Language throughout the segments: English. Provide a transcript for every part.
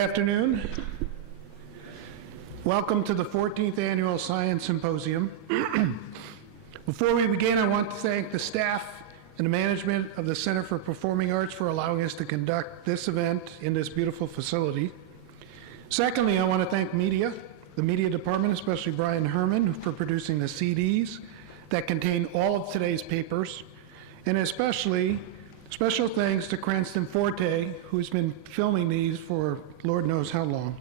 Afternoon. Welcome to the 14th Annual Science Symposium. Before we begin, I want to thank the staff and the management of the Center for Performing Arts for allowing us to conduct this event in this beautiful facility. Secondly, I want to thank media, the media department, especially Brian Herman, for producing the CDs that contain all of today's papers, and especially special thanks to Cranston Forte, who's been filming these for Lord knows how long.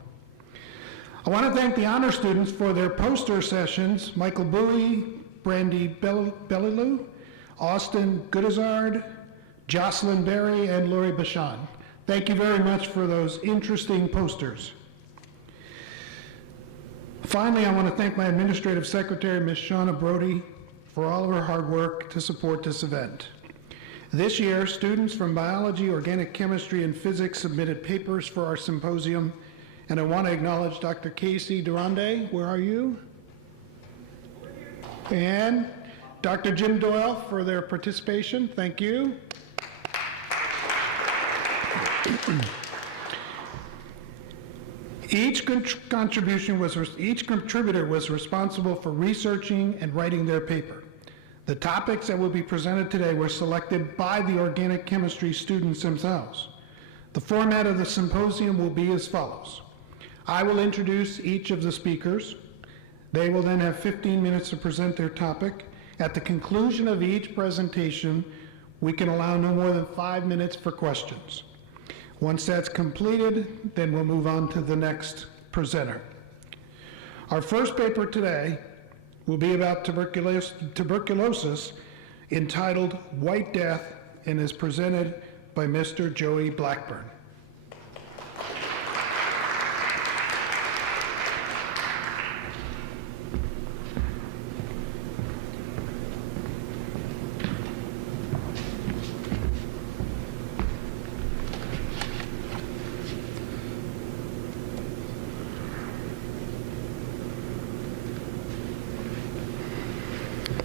I want to thank the honor students for their poster sessions, Michael Bowie, Brandy Bellilou, Austin Goodizard, Jocelyn Berry, and Lori Bashan. Thank you very much for those interesting posters. Finally, I want to thank my administrative secretary, Ms. Shauna Brody, for all of her hard work to support this event. This year, students from biology, organic chemistry, and physics submitted papers for our symposium, and I want to acknowledge Dr. Casey Durande. Where are you? And Dr. Jim Doyle for their participation. Thank you. Each contributor was responsible for researching and writing their paper. The topics that will be presented today were selected by the organic chemistry students themselves. The format of the symposium will be as follows. I will introduce each of the speakers. They will then have 15 minutes to present their topic. At the conclusion of each presentation, we can allow no more than 5 minutes for questions. Once that's completed, then we'll move on to the next presenter. Our first paper today will be about tuberculosis, entitled White Death, and is presented by Mr. Joey Blackburn.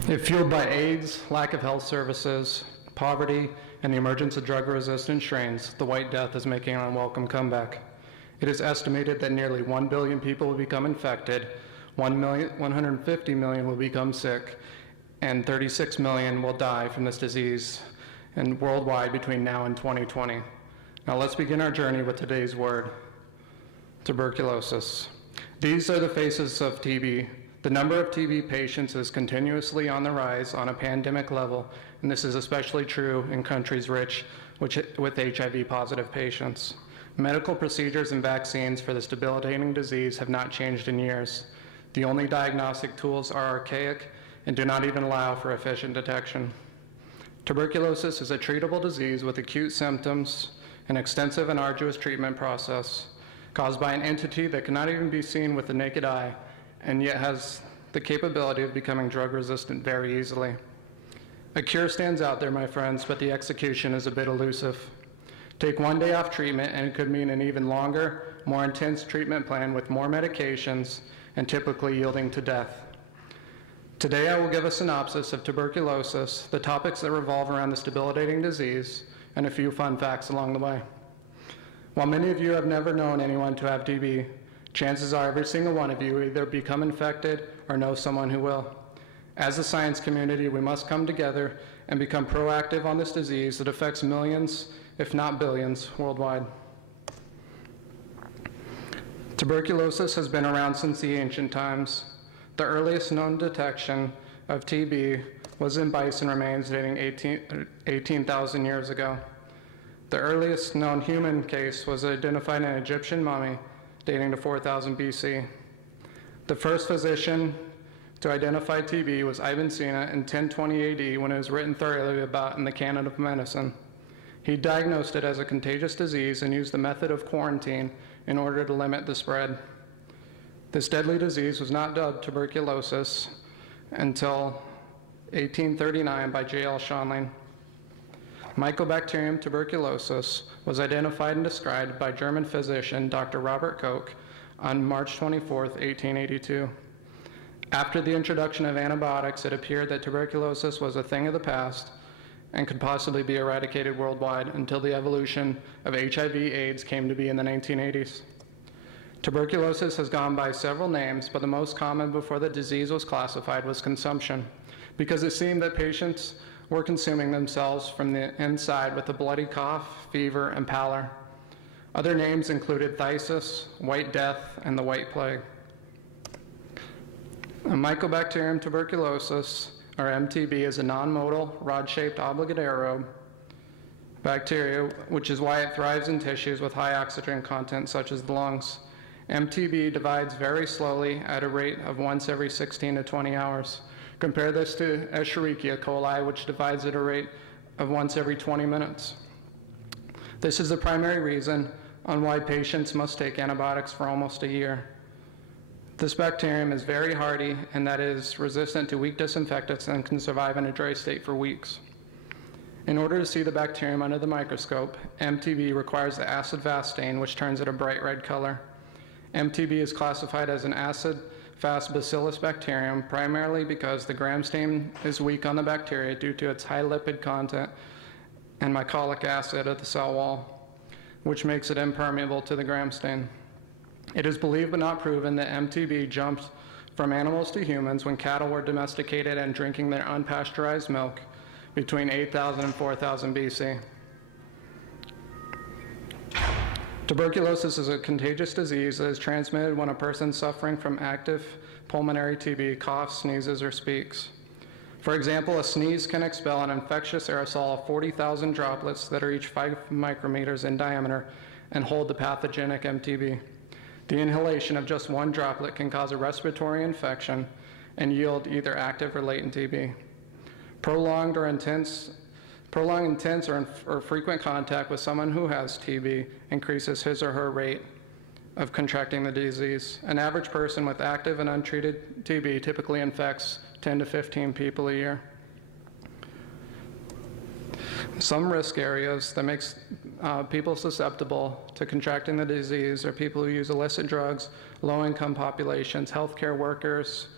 If fueled by AIDS, lack of health services, poverty, and the emergence of drug-resistant strains, the White Death is making an unwelcome comeback. It is estimated that nearly 1 billion people will become infected, 150 million will become sick, and 36 million will die from this disease and worldwide between now and 2020. Now let's begin our journey with today's word, tuberculosis. These are the faces of TB. The number of TB patients is continuously on the rise on a pandemic level, and this is especially true in countries rich with HIV-positive patients. Medical procedures and vaccines for this debilitating disease have not changed in years. The only diagnostic tools are archaic and do not even allow for efficient detection. Tuberculosis is a treatable disease with acute symptoms, an extensive and arduous treatment process caused by an entity that cannot even be seen with the naked eye, and yet has the capability of becoming drug-resistant very easily. A cure stands out there, my friends, but the execution is a bit elusive. Take 1 day off treatment and it could mean an even longer, more intense treatment plan with more medications and typically yielding to death. Today I will give a synopsis of tuberculosis, the topics that revolve around this debilitating disease, and a few fun facts along the way. While many of you have never known anyone to have TB, chances are every single one of you either become infected or know someone who will. As a science community, we must come together and become proactive on this disease that affects millions, if not billions, worldwide. Tuberculosis has been around since the ancient times. The earliest known detection of TB was in bison remains dating 18,000 years ago. The earliest known human case was identified in an Egyptian mummy dating to 4000 BC. The first physician to identify TB was Ibn Sina in 1020 AD when it was written thoroughly about in the Canon of Medicine. He diagnosed it as a contagious disease and used the method of quarantine in order to limit the spread. This deadly disease was not dubbed tuberculosis until 1839 by J.L. Schonlein. Mycobacterium tuberculosis was identified and described by German physician Dr. Robert Koch on March 24, 1882. After the introduction of antibiotics, it appeared that tuberculosis was a thing of the past and could possibly be eradicated worldwide until the evolution of HIV/AIDS came to be in the 1980s. Tuberculosis has gone by several names, but the most common before the disease was classified was consumption, because it seemed that patients were consuming themselves from the inside with a bloody cough, fever, and pallor. Other names included phthisis, white death, and the white plague. Mycobacterium tuberculosis, or MTB, is a non-motile, rod-shaped obligate aerobe bacteria, which is why it thrives in tissues with high oxygen content, such as the lungs. MTB divides very slowly at a rate of once every 16 to 20 hours. Compare this to Escherichia coli, which divides at a rate of once every 20 minutes. This is the primary reason on why patients must take antibiotics for almost a year. This bacterium is very hardy and that is resistant to weak disinfectants and can survive in a dry state for weeks. In order to see the bacterium under the microscope, MTB requires the acid vastane, which turns it a bright red color. MTB is classified as an acid-fast bacillus bacterium primarily because the gram stain is weak on the bacteria due to its high lipid content and mycolic acid at the cell wall, which makes it impermeable to the gram stain. It is believed but not proven that MTB jumped from animals to humans when cattle were domesticated and drinking their unpasteurized milk between 8,000 and 4,000 BC. Tuberculosis is a contagious disease that is transmitted when a person suffering from active pulmonary TB coughs, sneezes, or speaks. For example, a sneeze can expel an infectious aerosol of 40,000 droplets that are each 5 micrometers in diameter and hold the pathogenic MTB. The inhalation of just one droplet can cause a respiratory infection and yield either active or latent TB. Prolonged intense or frequent contact with someone who has TB increases his or her rate of contracting the disease. An average person with active and untreated TB typically infects 10 to 15 people a year. Some risk areas that makes people susceptible to contracting the disease are people who use illicit drugs, low-income populations, healthcare workers,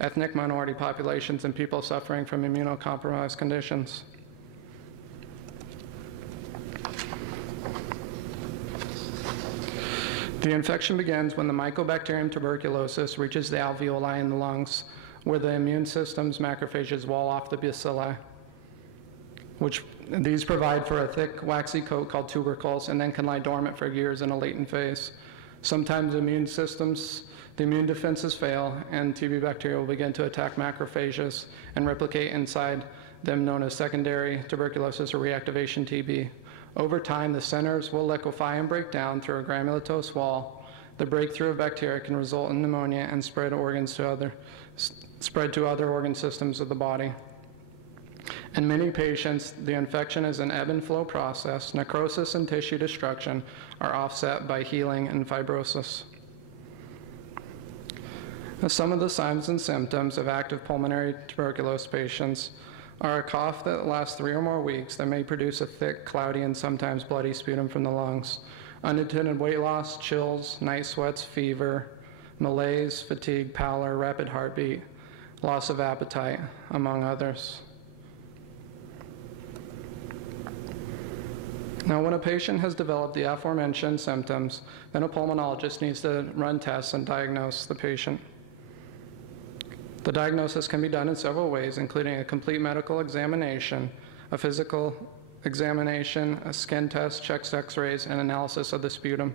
ethnic minority populations, and people suffering from immunocompromised conditions. The infection begins when the Mycobacterium tuberculosis reaches the alveoli in the lungs, where the immune system's macrophages wall off the bacilli, which these provide for a thick, waxy coat called tubercles and then can lie dormant for years in a latent phase. Sometimes the immune defenses fail, and TB bacteria will begin to attack macrophages and replicate inside them, known as secondary tuberculosis or reactivation TB. Over time, the centers will liquefy and break down through a granulose wall. The breakthrough of bacteria can result in pneumonia and spread to other organ systems of the body. In many patients, the infection is an ebb and flow process. Necrosis and tissue destruction are offset by healing and fibrosis. Some of the signs and symptoms of active pulmonary tuberculosis patients are a cough that lasts 3 or more weeks that may produce a thick, cloudy, and sometimes bloody sputum from the lungs, unattended weight loss, chills, night sweats, fever, malaise, fatigue, pallor, rapid heartbeat, loss of appetite, among others. Now, when a patient has developed the aforementioned symptoms, then a pulmonologist needs to run tests and diagnose the patient. The diagnosis can be done in several ways, including a complete medical examination, a physical examination, a skin test, chest x-rays, and analysis of the sputum.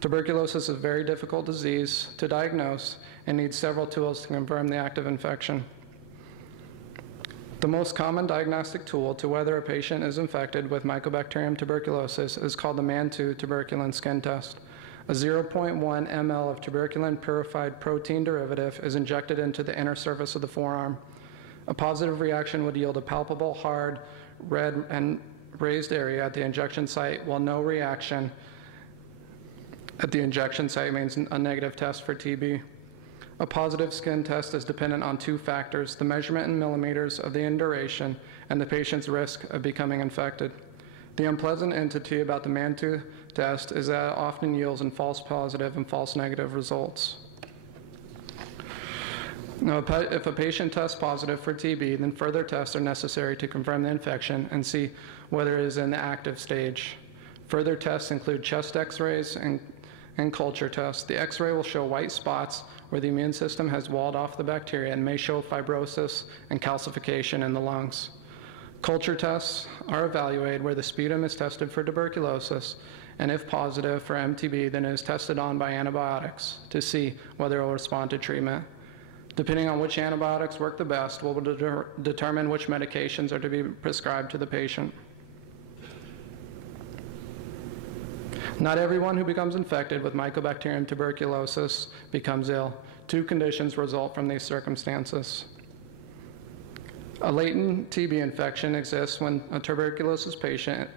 Tuberculosis is a very difficult disease to diagnose and needs several tools to confirm the active infection. The most common diagnostic tool to whether a patient is infected with Mycobacterium tuberculosis is called the Mantoux tuberculin skin test. A 0.1 ml of tuberculin purified protein derivative is injected into the inner surface of the forearm. A positive reaction would yield a palpable, hard, red, and raised area at the injection site, while no reaction at the injection site means a negative test for TB. A positive skin test is dependent on 2 factors: the measurement in millimeters of the induration and the patient's risk of becoming infected. The unpleasant entity about the Mantoux test is that it often yields in false positive and false negative results. Now, if a patient tests positive for TB, then further tests are necessary to confirm the infection and see whether it is in the active stage. Further tests include chest x-rays and and culture tests. The X-ray will show white spots where the immune system has walled off the bacteria and may show fibrosis and calcification in the lungs. Culture tests are evaluated where the sputum is tested for tuberculosis, and if positive for MTB, then it is tested on by antibiotics to see whether it will respond to treatment. Depending on which antibiotics work the best, will determine which medications are to be prescribed to the patient. Not everyone who becomes infected with Mycobacterium tuberculosis becomes ill. Two conditions result from these circumstances. A latent TB infection exists when a tuberculosis patient,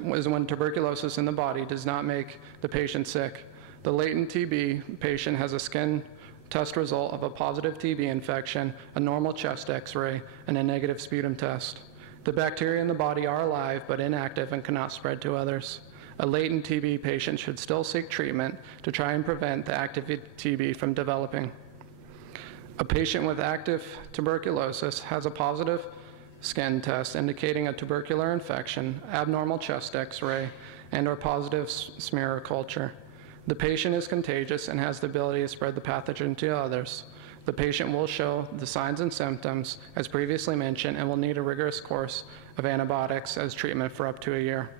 when tuberculosis in the body does not make the patient sick. The latent TB patient has a skin test result of a positive TB infection, a normal chest X-ray, and a negative sputum test. The bacteria in the body are alive but inactive and cannot spread to others. A latent TB patient should still seek treatment to try and prevent the active TB from developing. A patient with active tuberculosis has a positive skin test indicating a tubercular infection, abnormal chest X-ray, and/or positive smear or culture. The patient is contagious and has the ability to spread the pathogen to others. The patient will show the signs and symptoms, as previously mentioned, and will need a rigorous course of antibiotics as treatment for up to a year.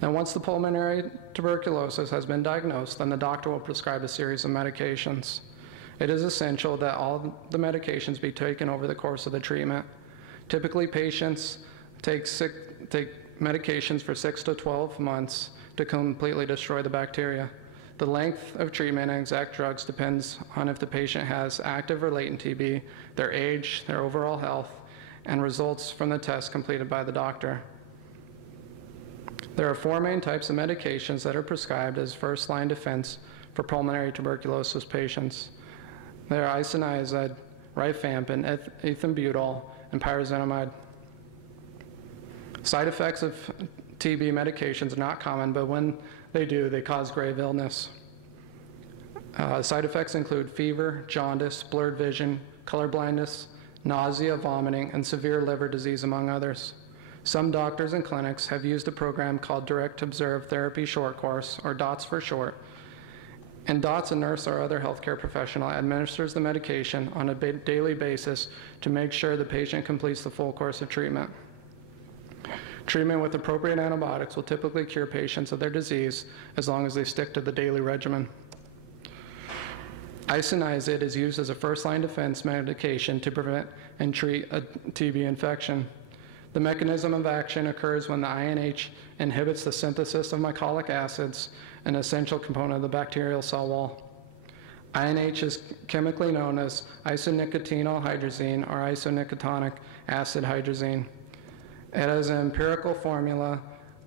Now, once the pulmonary tuberculosis has been diagnosed, then the doctor will prescribe a series of medications. It is essential that all the medications be taken over the course of the treatment. Typically, patients take medications for 6 to 12 months to completely destroy the bacteria. The length of treatment and exact drugs depends on if the patient has active or latent TB, their age, their overall health, and results from the test completed by the doctor. There are 4 main types of medications that are prescribed as first-line defense for pulmonary tuberculosis patients. They are isoniazid, rifampin, ethambutol, and pyrazinamide. Side effects of TB medications are not common, but when they do, they cause grave illness. Side effects include fever, jaundice, blurred vision, color blindness, nausea, vomiting, and severe liver disease, among others. Some doctors and clinics have used a program called Direct Observed Therapy Short Course, or DOTS for short. And DOTS, a nurse or other healthcare professional, administers the medication on a daily basis to make sure the patient completes the full course of treatment. Treatment with appropriate antibiotics will typically cure patients of their disease as long as they stick to the daily regimen. Isoniazid is used as a first-line defense medication to prevent and treat a TB infection. The mechanism of action occurs when the INH inhibits the synthesis of mycolic acids, an essential component of the bacterial cell wall. INH is chemically known as isonicotinol hydrazine or isonicotinic acid hydrazine. It has an empirical formula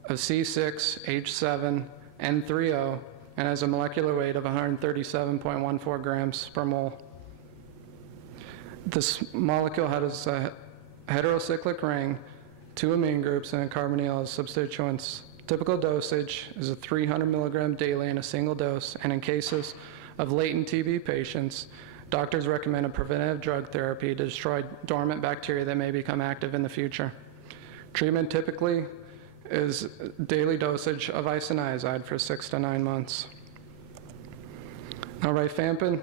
of C6H7N3O and has a molecular weight of 137.14 grams per mole. This molecule has a heterocyclic ring, 2 amine groups, and a carbonyl as substituents. Typical dosage is a 300 milligram daily in a single dose, and in cases of latent TB patients, doctors recommend a preventative drug therapy to destroy dormant bacteria that may become active in the future. Treatment typically is daily dosage of isoniazid for 6 to 9 months. Now, rifampin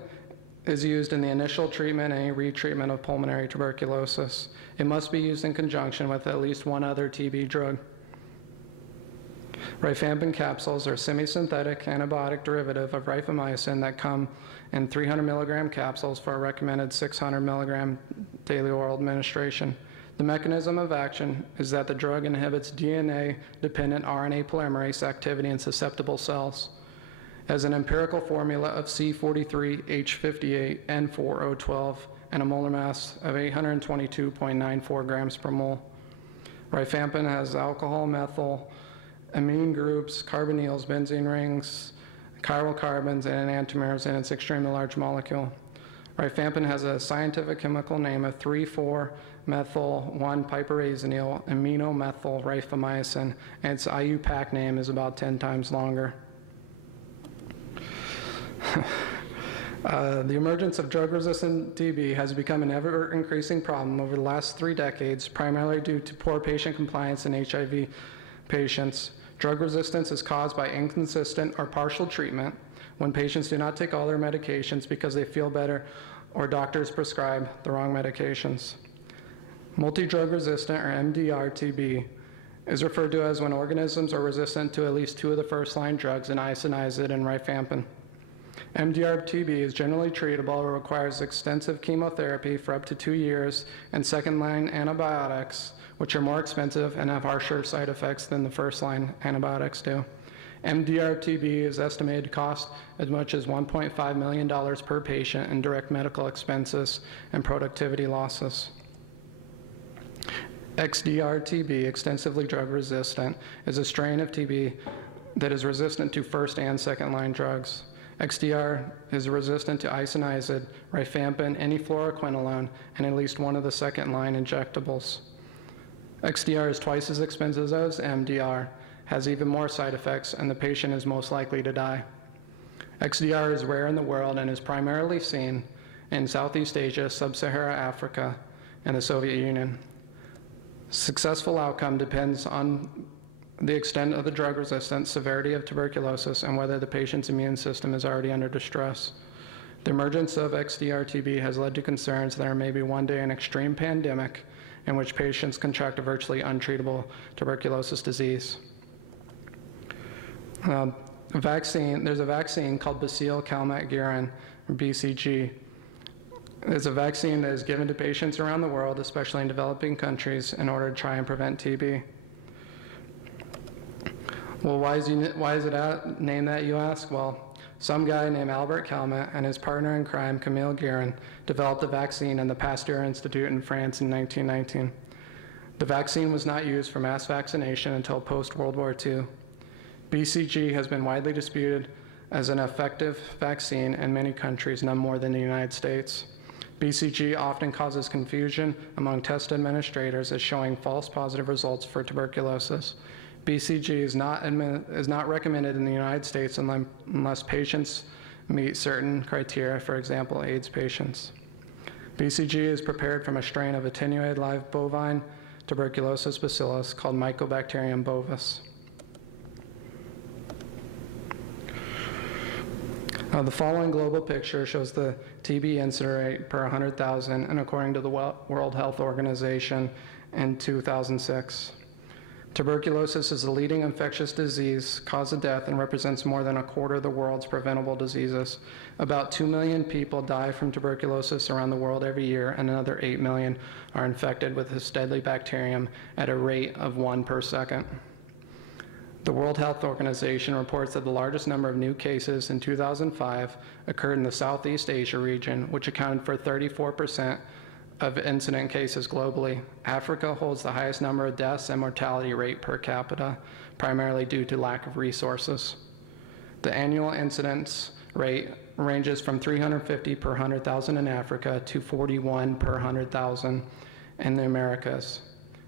is used in the initial treatment and retreatment of pulmonary tuberculosis. It must be used in conjunction with at least one other TB drug. Rifampin capsules are semi-synthetic antibiotic derivative of rifamycin that come in 300 milligram capsules for a recommended 600 milligram daily oral administration. The mechanism of action is that the drug inhibits DNA-dependent RNA polymerase activity in susceptible cells. Has an empirical formula of C43H58N4012 and a molar mass of 822.94 grams per mole. Rifampin has alcohol, methyl, amine groups, carbonyls, benzene rings, chiral carbons, and enantiomers in its extremely large molecule. Rifampin has a scientific chemical name of 3,4-methyl-1-piperazonyl aminomethyl rifamycin, and its IUPAC name is about 10 times longer. The emergence of drug-resistant TB has become an ever-increasing problem over the last 3 decades, primarily due to poor patient compliance in HIV patients. Drug resistance is caused by inconsistent or partial treatment when patients do not take all their medications because they feel better or doctors prescribe the wrong medications. Multi-drug resistant, or MDR TB, is referred to as when organisms are resistant to at least two of the first-line drugs in isoniazid and rifampin. MDR TB is generally treatable or requires extensive chemotherapy for up to 2 years and second-line antibiotics, which are more expensive and have harsher side effects than the first-line antibiotics do. MDR TB is estimated to cost as much as $1.5 million per patient in direct medical expenses and productivity losses. XDR TB, extensively drug resistant, is a strain of TB that is resistant to first and second-line drugs. XDR is resistant to isoniazid, rifampin, any fluoroquinolone, and at least one of the second-line injectables. XDR is twice as expensive as MDR, has even more side effects, and the patient is most likely to die. XDR is rare in the world and is primarily seen in Southeast Asia, Sub-Saharan Africa, and the Soviet Union. Successful outcome depends on the extent of the drug resistance, severity of tuberculosis, and whether the patient's immune system is already under distress. The emergence of XDR-TB has led to concerns that there may be one day an extreme pandemic in which patients contract a virtually untreatable tuberculosis disease. There's a vaccine called Bacille Calmette-Guerin, or BCG. It's a vaccine that is given to patients around the world, especially in developing countries, in order to try and prevent TB. Well, why is it named that, you ask? Well, some guy named Albert Calmette and his partner in crime, Camille Guerin, developed the vaccine in the Pasteur Institute in France in 1919. The vaccine was not used for mass vaccination until post-World War II. BCG has been widely disputed as an effective vaccine in many countries, none more than the United States. BCG often causes confusion among test administrators as showing false positive results for tuberculosis. BCG is not recommended in the United States unless patients meet certain criteria, for example, AIDS patients. BCG is prepared from a strain of attenuated live bovine tuberculosis bacillus called Mycobacterium bovis. The following global picture shows the TB incidence rate per 100,000, and according to the World Health Organization in 2006. Tuberculosis is the leading infectious disease, cause of death, and represents more than a quarter of the world's preventable diseases. About 2 million people die from tuberculosis around the world every year, and another 8 million are infected with this deadly bacterium at a rate of 1 per second. The World Health Organization reports that the largest number of new cases in 2005 occurred in the Southeast Asia region, which accounted for 34% of incident cases globally. Africa holds the highest number of deaths and mortality rate per capita, primarily due to lack of resources. The annual incidence rate ranges from 350 per 100,000 in Africa to 41 per 100,000 in the Americas.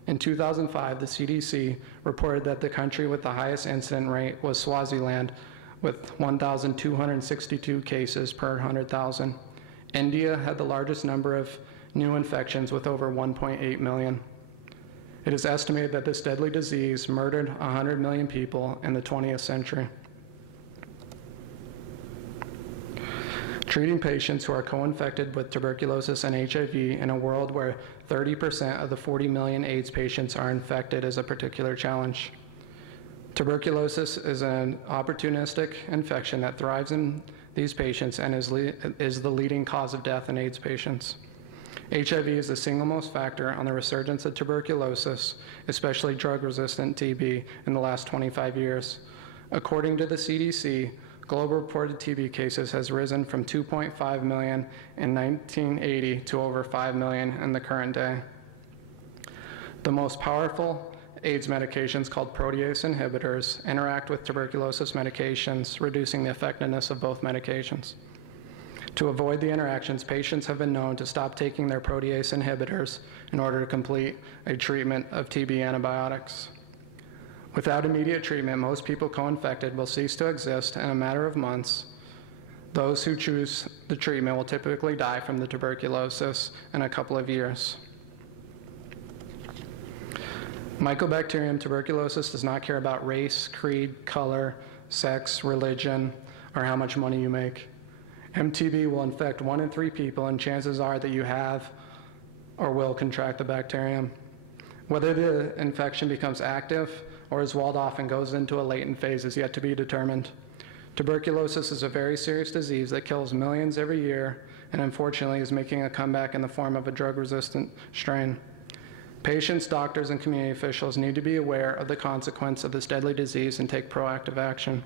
In 2005, the CDC reported that the country with the highest incident rate was Swaziland, with 1,262 cases per 100,000. India had the largest number of new infections with over 1.8 million. It is estimated that this deadly disease murdered 100 million people in the 20th century. Treating patients who are co-infected with tuberculosis and HIV in a world where 30% of the 40 million AIDS patients are infected is a particular challenge. Tuberculosis is an opportunistic infection that thrives in these patients and is the leading cause of death in AIDS patients. HIV is the single most factor on the resurgence of tuberculosis, especially drug-resistant TB, in the last 25 years. According to the CDC, global reported TB cases has risen from 2.5 million in 1980 to over 5 million in the current day. The most powerful AIDS medications, called protease inhibitors, interact with tuberculosis medications, reducing the effectiveness of both medications. To avoid the interactions, patients have been known to stop taking their protease inhibitors in order to complete a treatment of TB antibiotics. Without immediate treatment, most people co-infected will cease to exist in a matter of months. Those who choose the treatment will typically die from the tuberculosis in a couple of years. Mycobacterium tuberculosis does not care about race, creed, color, sex, religion, or how much money you make. MTB will infect 1 in 3 people, and chances are that you have or will contract the bacterium. Whether the infection becomes active or is walled off and goes into a latent phase is yet to be determined. Tuberculosis is a very serious disease that kills millions every year, and unfortunately is making a comeback in the form of a drug-resistant strain. Patients, doctors, and community officials need to be aware of the consequence of this deadly disease and take proactive action.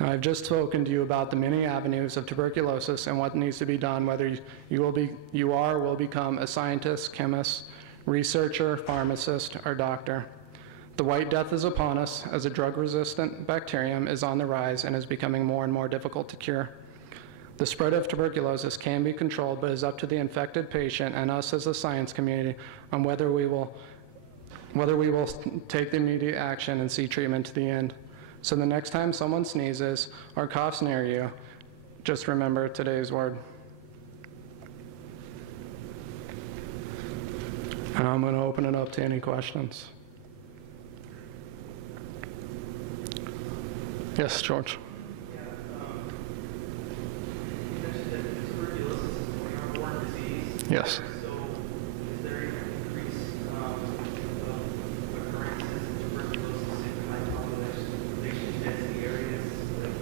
Now, I've just spoken to you about the many avenues of tuberculosis and what needs to be done, whether you are or will become a scientist, chemist, researcher, pharmacist, or doctor. The White Death is upon us as a drug-resistant bacterium is on the rise and is becoming more and more difficult to cure. The spread of tuberculosis can be controlled, but is up to the infected patient and us as the science community on whether we will take the immediate action and see treatment to the end. So the next time someone sneezes or coughs near you, just remember today's word. And I'm going to open it up to any questions. Yes, George. Yes. So is there an increase of occurrences of tuberculosis in high population density areas such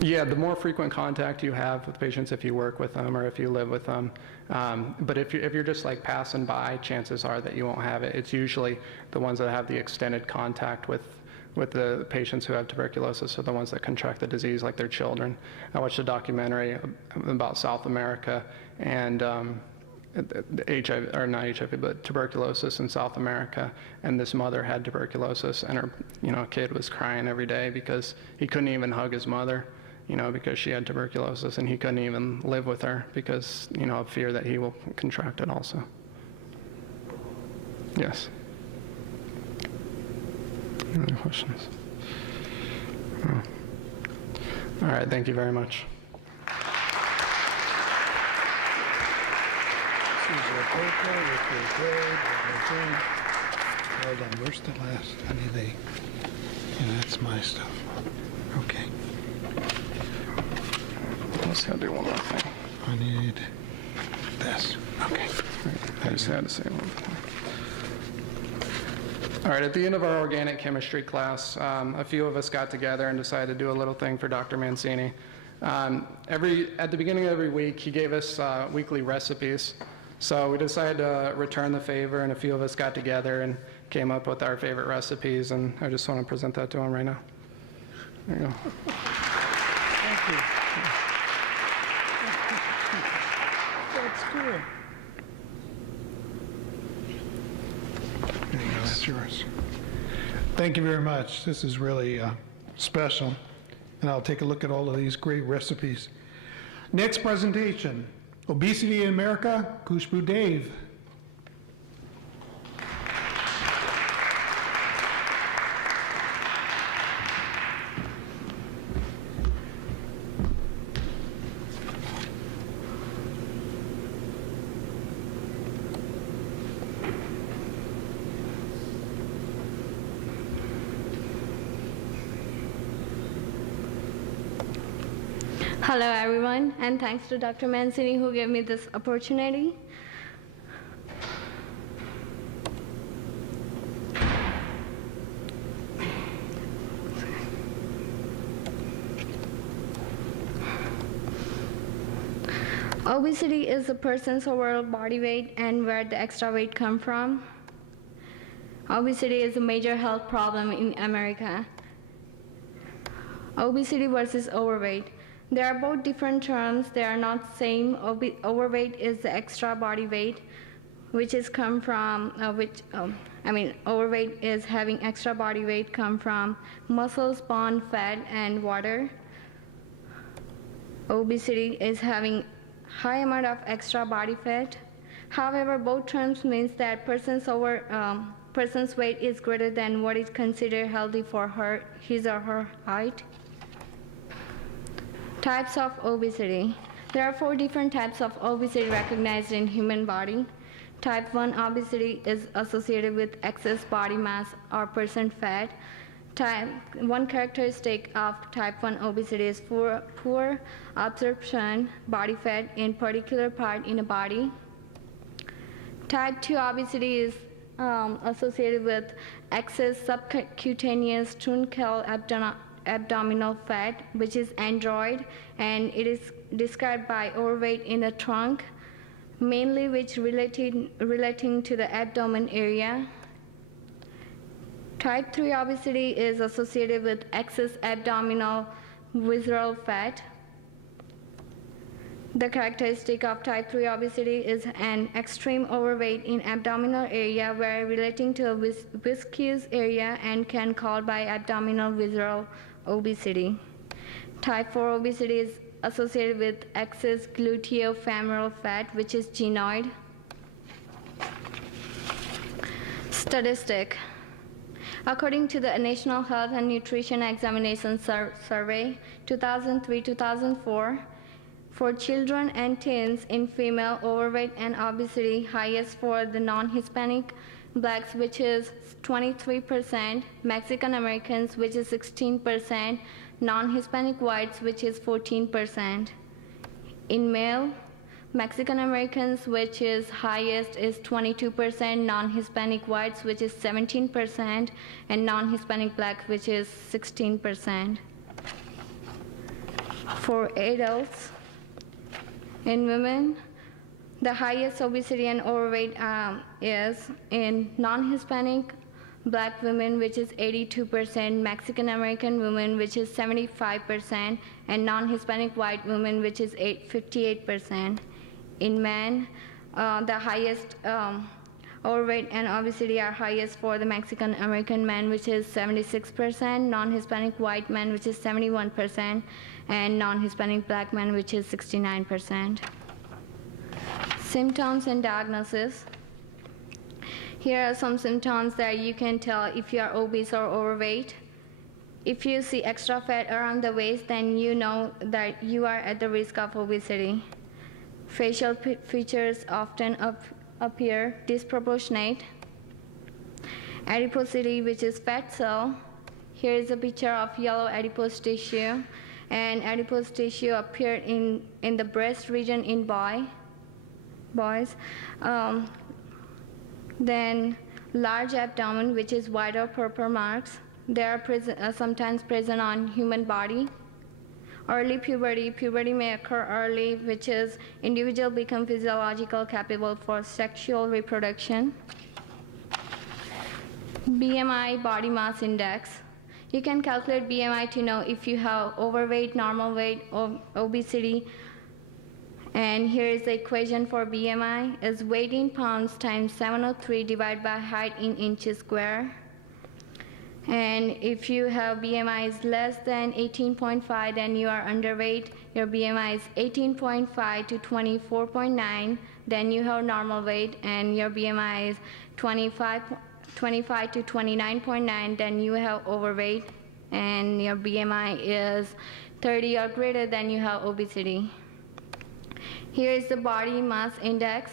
as Yeah, the more frequent contact you have with patients if you work with them or if you live with them. But if you're just like passing by, chances are that you won't have it. It's usually the ones that have the extended contact with the patients who have tuberculosis are the ones that contract the disease, like their children. I watched a documentary about South America and HIV, or not HIV, but tuberculosis in South America. And this mother had tuberculosis, and her, kid was crying every day because he couldn't even hug his mother, because she had tuberculosis, and he couldn't even live with her because, of fear that he will contract it also. Yes. Any other questions? Oh. All right, thank you very much. Hold on, where's the last? That's my stuff. Okay. Let's do one more thing. I need this. Okay. I just had to say one thing. All right, at the end of our organic chemistry class, a few of us got together and decided to do a little thing for Dr. Mancini. At the beginning of every week, he gave us weekly recipes. So we decided to return the favor, and a few of us got together and came up with our favorite recipes, and I just want to present that to him right now. There you go. Thank you. That's cool. There you go, that's yours. Thank you very much. This is really special, and I'll take a look at all of these great recipes. Next presentation, Obesity in America, Khushbu Dave. Hello everyone, and thanks to Dr. Mancini who gave me this opportunity. Obesity is a person's overall body weight and where the extra weight comes from. Obesity is a major health problem in America. Obesity versus overweight. They are both different terms. They are not same. Overweight is the extra body weight, which is come from overweight is having extra body weight come from muscles, bone, fat, and water. Obesity is having high amount of extra body fat. However, both terms means that person's weight is greater than what is considered healthy for his or her height. Types of obesity. There are 4 different types of obesity recognized in human body. Type 1 obesity is associated with excess body mass or percent fat. One characteristic of type 1 obesity is poor absorption body fat in particular part in a body. Type 2 obesity is associated with excess subcutaneous truncal abdominal fat, which is android, and it is described by overweight in the trunk, mainly which relating to the abdomen area. Type 3 obesity is associated with excess abdominal visceral fat. The characteristic of type 3 obesity is an extreme overweight in abdominal area where relating to a viscous area and can called by abdominal visceral obesity. Type 4 obesity is associated with excess gluteofemoral fat, which is genoid. Statistic. According to the National Health and Nutrition Examination Survey 2003-2004, for children and teens in female, overweight and obesity highest for the non-Hispanic blacks, which is 23%, Mexican Americans, which is 16%, non-Hispanic whites, which is 14%. In male, Mexican Americans, which is highest, is 22%, non-Hispanic whites, which is 17%, and non-Hispanic black, which is 16%. For adults, in women, the highest obesity and overweight is in non-Hispanic black women, which is 82%, Mexican American women, which is 75%, and non-Hispanic white women, which is 58%. In men, the highest overweight and obesity are highest for the Mexican American men, which is 76%, non-Hispanic white men, which is 71%, and non-Hispanic black men, which is 69%. Symptoms and diagnosis. Here are some symptoms that you can tell if you are obese or overweight. If you see extra fat around the waist, then you know that you are at the risk of obesity. Facial features often appear disproportionate. Adiposity, which is fat cell. Here is a picture of yellow adipose tissue, and adipose tissue appeared in the breast region in boys. Then large abdomen, which is white or purple marks. They are sometimes present on human body. Early puberty. Puberty may occur early, which is individual become physiological capable for sexual reproduction. BMI, body mass index. You can calculate BMI to know if you have overweight, normal weight, or obesity. And here is the equation for BMI is weight in pounds times 703 divided by height in inches square. And if you have BMI is less than 18.5, then you are underweight. Your BMI is 18.5 to 24.9, then you have normal weight. And your BMI is 25 to 29.9, then you have overweight. And your BMI is 30 or greater, then you have obesity. Here is the body mass index,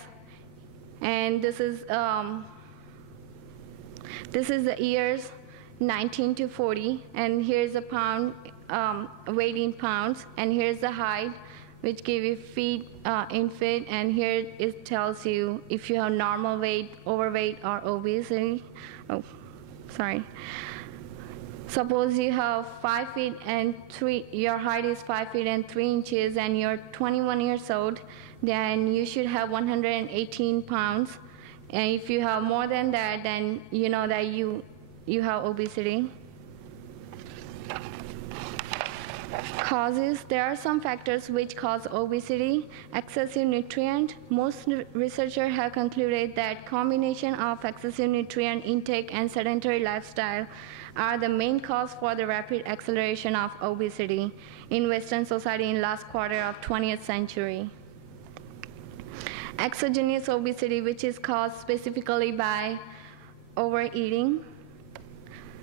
and this is the years 19 to 40, and here's the pound weight in pounds, and here's the height, which give you feet in feet, and here it tells you if you have normal weight, overweight, or obesity. Suppose you have 5 feet and 3, your height is 5 feet and 3 inches, and you're 21 years old, then you should have 118 pounds. And if you have more than that, then you know that you have obesity. Causes. There are some factors which cause obesity. Excessive nutrient. Most researchers have concluded that combination of excessive nutrient intake and sedentary lifestyle are the main cause for the rapid acceleration of obesity in Western society in last quarter of 20th century. Exogenous obesity, which is caused specifically by overeating.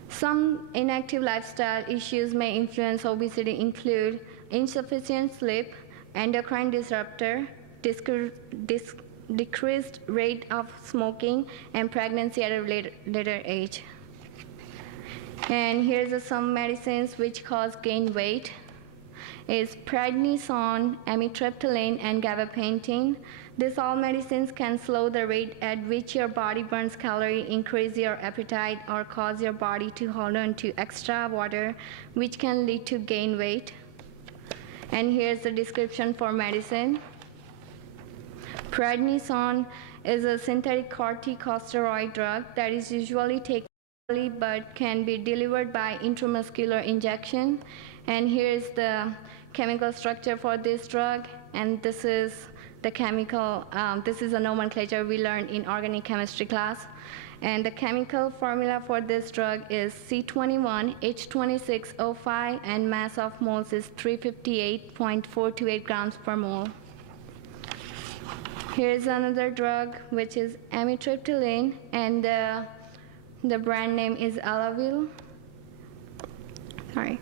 Some inactive lifestyle issues may influence obesity include insufficient sleep, endocrine disruptor, decreased rate of smoking and pregnancy at a later age. And here's some medicines which cause gain weight. Is prednisone, amitriptyline, and gabapentin. These all medicines can slow the rate at which your body burns calories, increase your appetite, or cause your body to hold on to extra water, which can lead to gain weight. And here's the description for medicine. Prednisone is a synthetic corticosteroid drug that is usually taken orally but can be delivered by intramuscular injection. And here's the chemical structure for this drug, and this is the chemical, this is a nomenclature we learned in organic chemistry class. And the chemical formula for this drug is C21H26O5, and mass of moles is 358.428 grams per mole. Here's another drug, which is amitriptyline, and the brand name is Elavil. Sorry.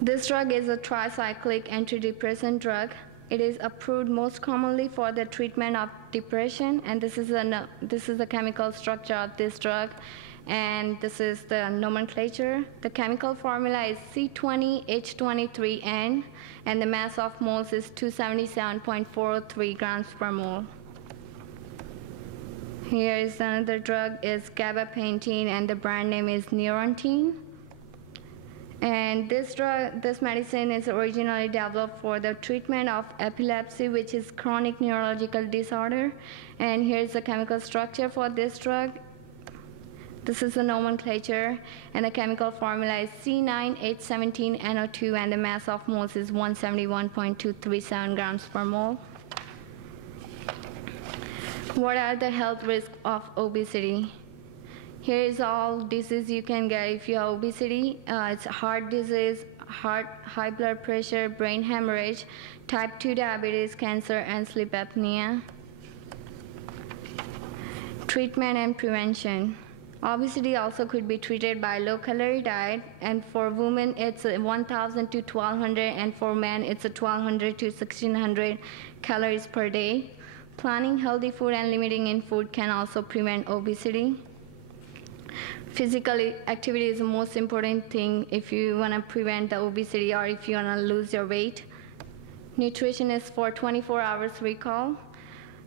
This drug is a tricyclic antidepressant drug. It is approved most commonly for the treatment of depression, and this is the chemical structure of this drug, and this is the nomenclature. The chemical formula is C20H23N, and the mass of moles is 277.403 grams per mole. Here is another drug, is gabapentin, and the brand name is Neurontin. And this medicine is originally developed for the treatment of epilepsy, which is chronic neurological disorder. And here's the chemical structure for this drug. This is the nomenclature, and the chemical formula is C9H17NO2, and the mass of moles is 171.237 grams per mole. What are the health risks of obesity? Here is all disease you can get if you have obesity. It's heart disease, high blood pressure, brain hemorrhage, type 2 diabetes, cancer, and sleep apnea. Treatment and prevention. Obesity also could be treated by low-calorie diet, and for women it's 1,000 to 1,200, and for men it's 1,200 to 1,600 calories per day. Planning healthy food and limiting in food can also prevent obesity. Physical activity is the most important thing if you want to prevent the obesity or if you want to lose your weight. Nutrition is for 24 hours recall.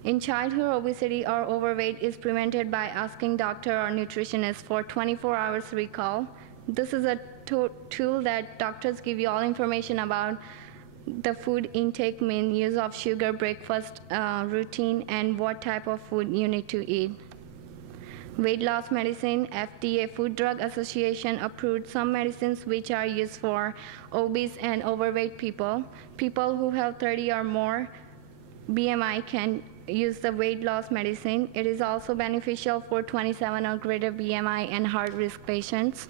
In childhood, obesity or overweight is prevented by asking doctor or nutritionist for 24 hours recall. This is a tool that doctors give you all information about the food intake, mean use of sugar, breakfast routine, and what type of food you need to eat. Weight loss medicine. FDA Food Drug Association approved some medicines which are used for obese and overweight people. People who have 30 or more BMI can use the weight loss medicine. It is also beneficial for 27 or greater BMI and heart risk patients.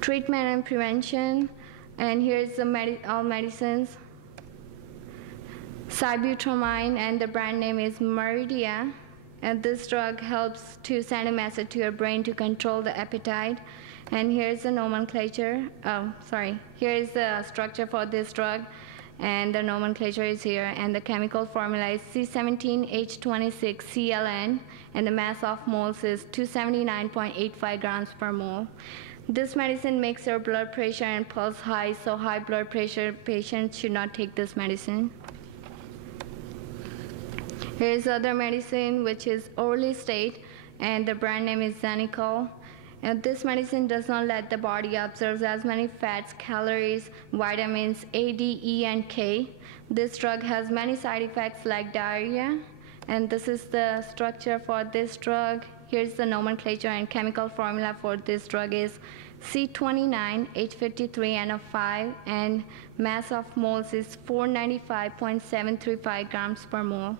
Treatment and prevention, and here's the all medicines. Sibutramine, and the brand name is Meridia. And this drug helps to send a message to your brain to control the appetite. And here's the nomenclature. Here is the structure for this drug, and the nomenclature is here. And the chemical formula is C17H26CLN, and the mass of moles is 279.85 grams per mole. This medicine makes your blood pressure and pulse high, so high blood pressure patients should not take this medicine. Here's other medicine, which is Orlistate, and the brand name is Xenical. And this medicine does not let the body absorb as many fats, calories, vitamins A, D, E, and K. This drug has many side effects like diarrhea, and this is the structure for this drug. Here's the nomenclature, and chemical formula for this drug is C29H53NO5, and mass of moles is 495.735 grams per mole.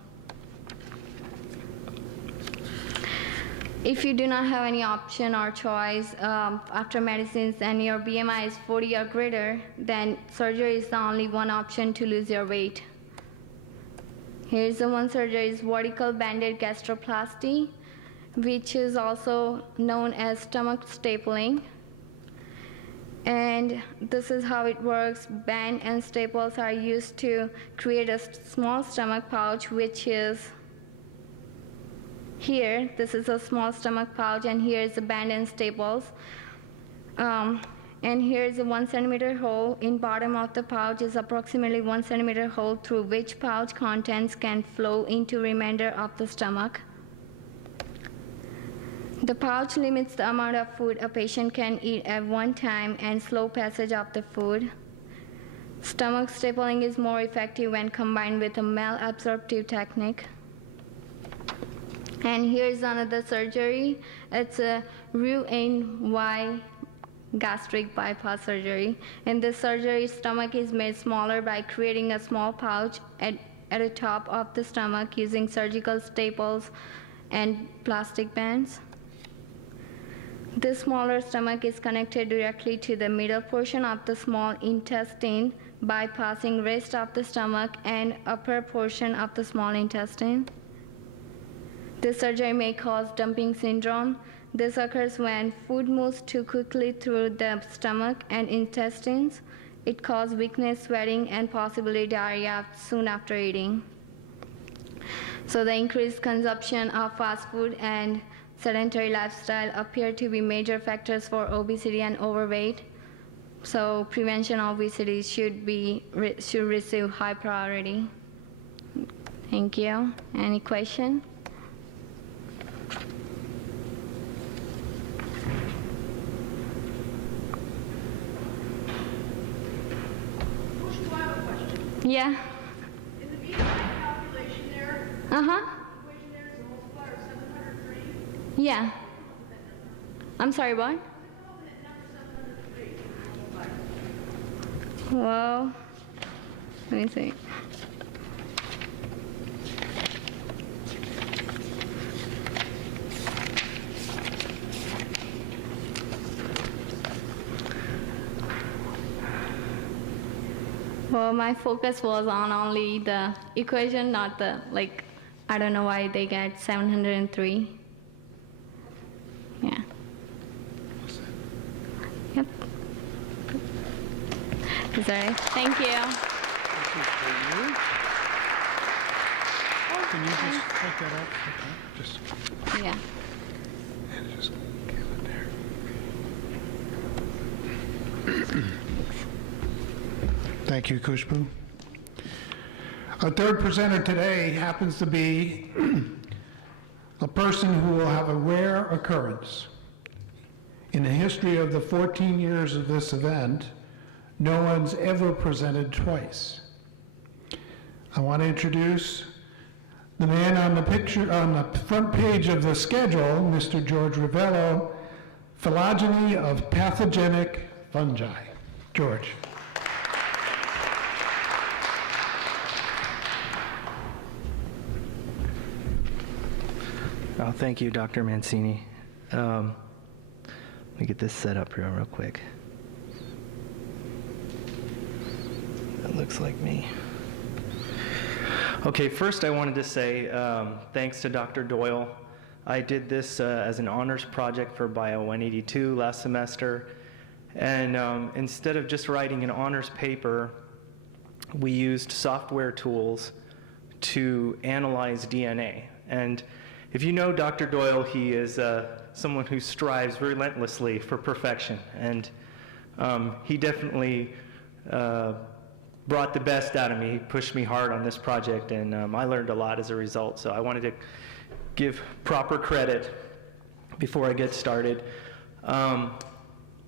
If you do not have any option or choice after medicines and your BMI is 40 or greater, then surgery is the only one option to lose your weight. Here's the one surgery, is vertical banded gastroplasty, which is also known as stomach stapling. And this is how it works. Band and staples are used to create a small stomach pouch, which is here. This is a small stomach pouch, and here is the band and staples. And here is a 1 centimeter hole. In bottom of the pouch is approximately 1 centimeter hole through which pouch contents can flow into remainder of the stomach. The pouch limits the amount of food a patient can eat at one time and slow passage of the food. Stomach stapling is more effective when combined with a malabsorptive technique. And here's another surgery. It's a Roux-en-Y gastric bypass surgery. In this surgery, stomach is made smaller by creating a small pouch at the top of the stomach using surgical staples and plastic bands. This smaller stomach is connected directly to the middle portion of the small intestine, bypassing rest of the stomach and upper portion of the small intestine. This surgery may cause dumping syndrome. This occurs when food moves too quickly through the stomach and intestines. It causes weakness, sweating, and possibly diarrhea soon after eating. So the increased consumption of fast food and sedentary lifestyle appear to be major factors for obesity and overweight. So prevention of obesity should receive high priority. Thank you. Any question? I have a question. Yeah. In the BMI calculation there, Uh-huh. the equation there is a multiplier of 703. Yeah. I'm sorry, what? Well, let me see. Well, my focus was on only the equation, not the, like, I don't know why they get 703. Yeah. Yep. Is that it? Thank you. Can you just take that up? Okay, just, Yeah. and just give it there. Thank you, Kushbu. Our third presenter today happens to be a person who will have a rare occurrence. In the history of the 14 years of this event, no one's ever presented twice. I want to introduce the man on the picture, on the front page of the schedule, Mr. George Ravello, Phylogeny of Pathogenic Fungi. George. Oh, thank you, Dr. Mancini. Let me get this set up here real quick. That looks like me. Okay, first I wanted to say thanks to Dr. Doyle. I did this as an honors project for Bio 182 last semester, and instead of just writing an honors paper, we used software tools to analyze DNA. And if you know Dr. Doyle, he is someone who strives relentlessly for perfection, and he definitely brought the best out of me. He pushed me hard on this project, and I learned a lot as a result, so I wanted to give proper credit before I get started.